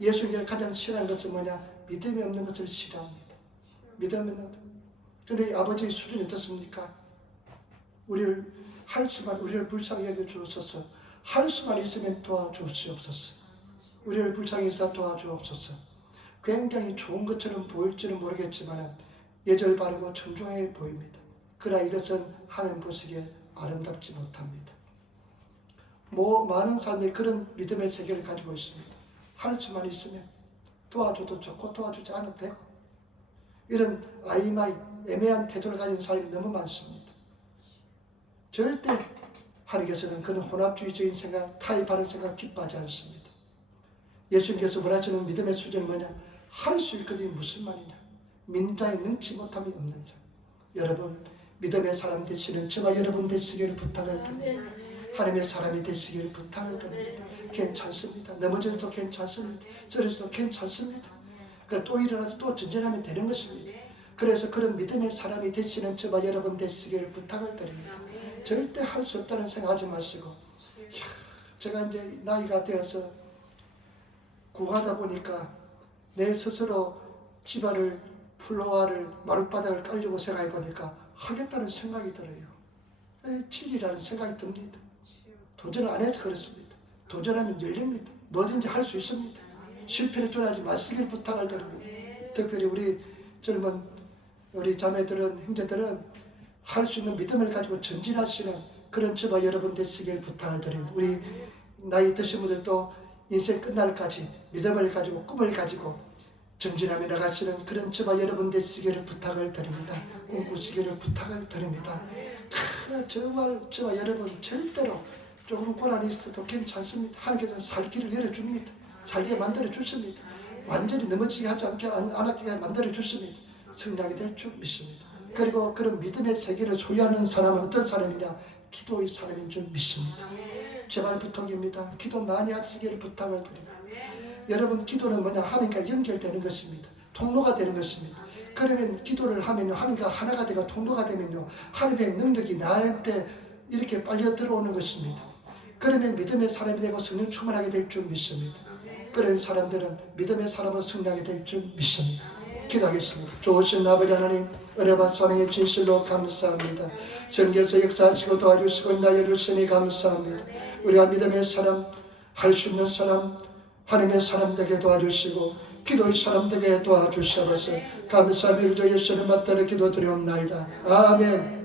예수님이 가장 싫어하는 것은 뭐냐? 믿음이 없는 것을 싫어합니다. 믿음이 없는 것. 그런데 아버지의 수준이 어떻습니까? 우리를 불쌍히 여겨주옵소서. 할 수만 있으면 도와주옵소서. 우리를 불쌍히 여겨 도와주옵소서. 굉장히 좋은 것처럼 보일지는 모르겠지만 예절 바르고 청중해 보입니다. 그러나 이것은 하나님 보시기에 아름답지 못합니다. 많은 사람들이 그런 믿음의 세계를 가지고 있습니다. 할 수만 있으면 도와줘도 좋고 도와주지 않아도 되고, 이런 아이마이 애매한 태도를 가진 사람이 너무 많습니다. 절대 하나님께서는 그런 혼합주의적인 생각, 타협하는 생각 기뻐하지 않습니다. 예수님께서 원하시는 믿음의 수준은 뭐냐? 할 수 있거든요. 무슨 말이냐? 민자에 능치 못함이 없느니라. 여러분, 믿음의 사람 되시는 저와 여러분 되시기를 부탁을 드립니다. 하나님의 사람이 되시기를 부탁을 드립니다. 괜찮습니다. 넘어져도 괜찮습니다. 쓰러져도 괜찮습니다. 또 일어나서 또 전진하면 되는 것입니다. 그래서 그런 믿음의 사람이 되시는 저와 여러분 되시기를 부탁을 드립니다. 절대 할 수 없다는 생각하지 마시고, 제가 이제 나이가 되어서 구하다 보니까 내 스스로 지발을, 플로아를, 마룻바닥을 깔려고 생각해 보니까 하겠다는 생각이 들어요. 진리라는 생각이 듭니다. 도전을 안 해서 그렇습니다. 도전하면 열립니다. 뭐든지 할 수 있습니다. 실패를 쫄아하지 마시길 부탁을 드립니다. 특별히 우리 젊은 우리 자매들은, 형제들은 할 수 있는 믿음을 가지고 전진하시는 그런 저와 여러분 되시길 부탁을 드립니다. 우리 나이 드신 분들도 인생 끝날까지 믿음을 가지고 꿈을 가지고 전진하며 나가시는 그런 저와 여러분 되시기를 부탁을 드립니다. 꿈꾸시기를 부탁을 드립니다. 정말 저와 여러분 절대로 조금 고난이 있어도 괜찮습니다. 하나님께서 살 길을 열어줍니다. 살게 만들어 주십니다. 완전히 넘어지게 하지 않게 만들어 주십니다. 성장이 될 줄 믿습니다. 그리고 그런 믿음의 세계를 소유하는 사람은 어떤 사람이냐? 기도의 사람인 줄 믿습니다. 제발 부탁입니다. 기도 많이 하시기를 부탁을 드립니다. 여러분, 기도는 뭐냐? 하나님과 연결되는 것입니다. 통로가 되는 것입니다. 그러면 기도를 하면요, 하나님과 하나가 되고 통로가 되면요, 하나님의 능력이 나한테 이렇게 빨려 들어오는 것입니다. 그러면 믿음의 사람이 되고 성령 충만하게 될 줄 믿습니다. 그런 사람들은 믿음의 사람으로 성장하게 될 줄 믿습니다. 기도하겠습니다. 좋으신 아버지 하나님, 은혜와 사랑의 진실로 감사합니다. 전개에서 역사하시고 도와주시고 나여를 쓰니 감사합니다. 우리가 믿음의 사람, 할 수 있는 사람, 하나님의 사람 되게 도와주시고 기도의 사람 되게 도와주셔서 감사합니다. 예수님 받들어 기도드리옵나이다. 아멘.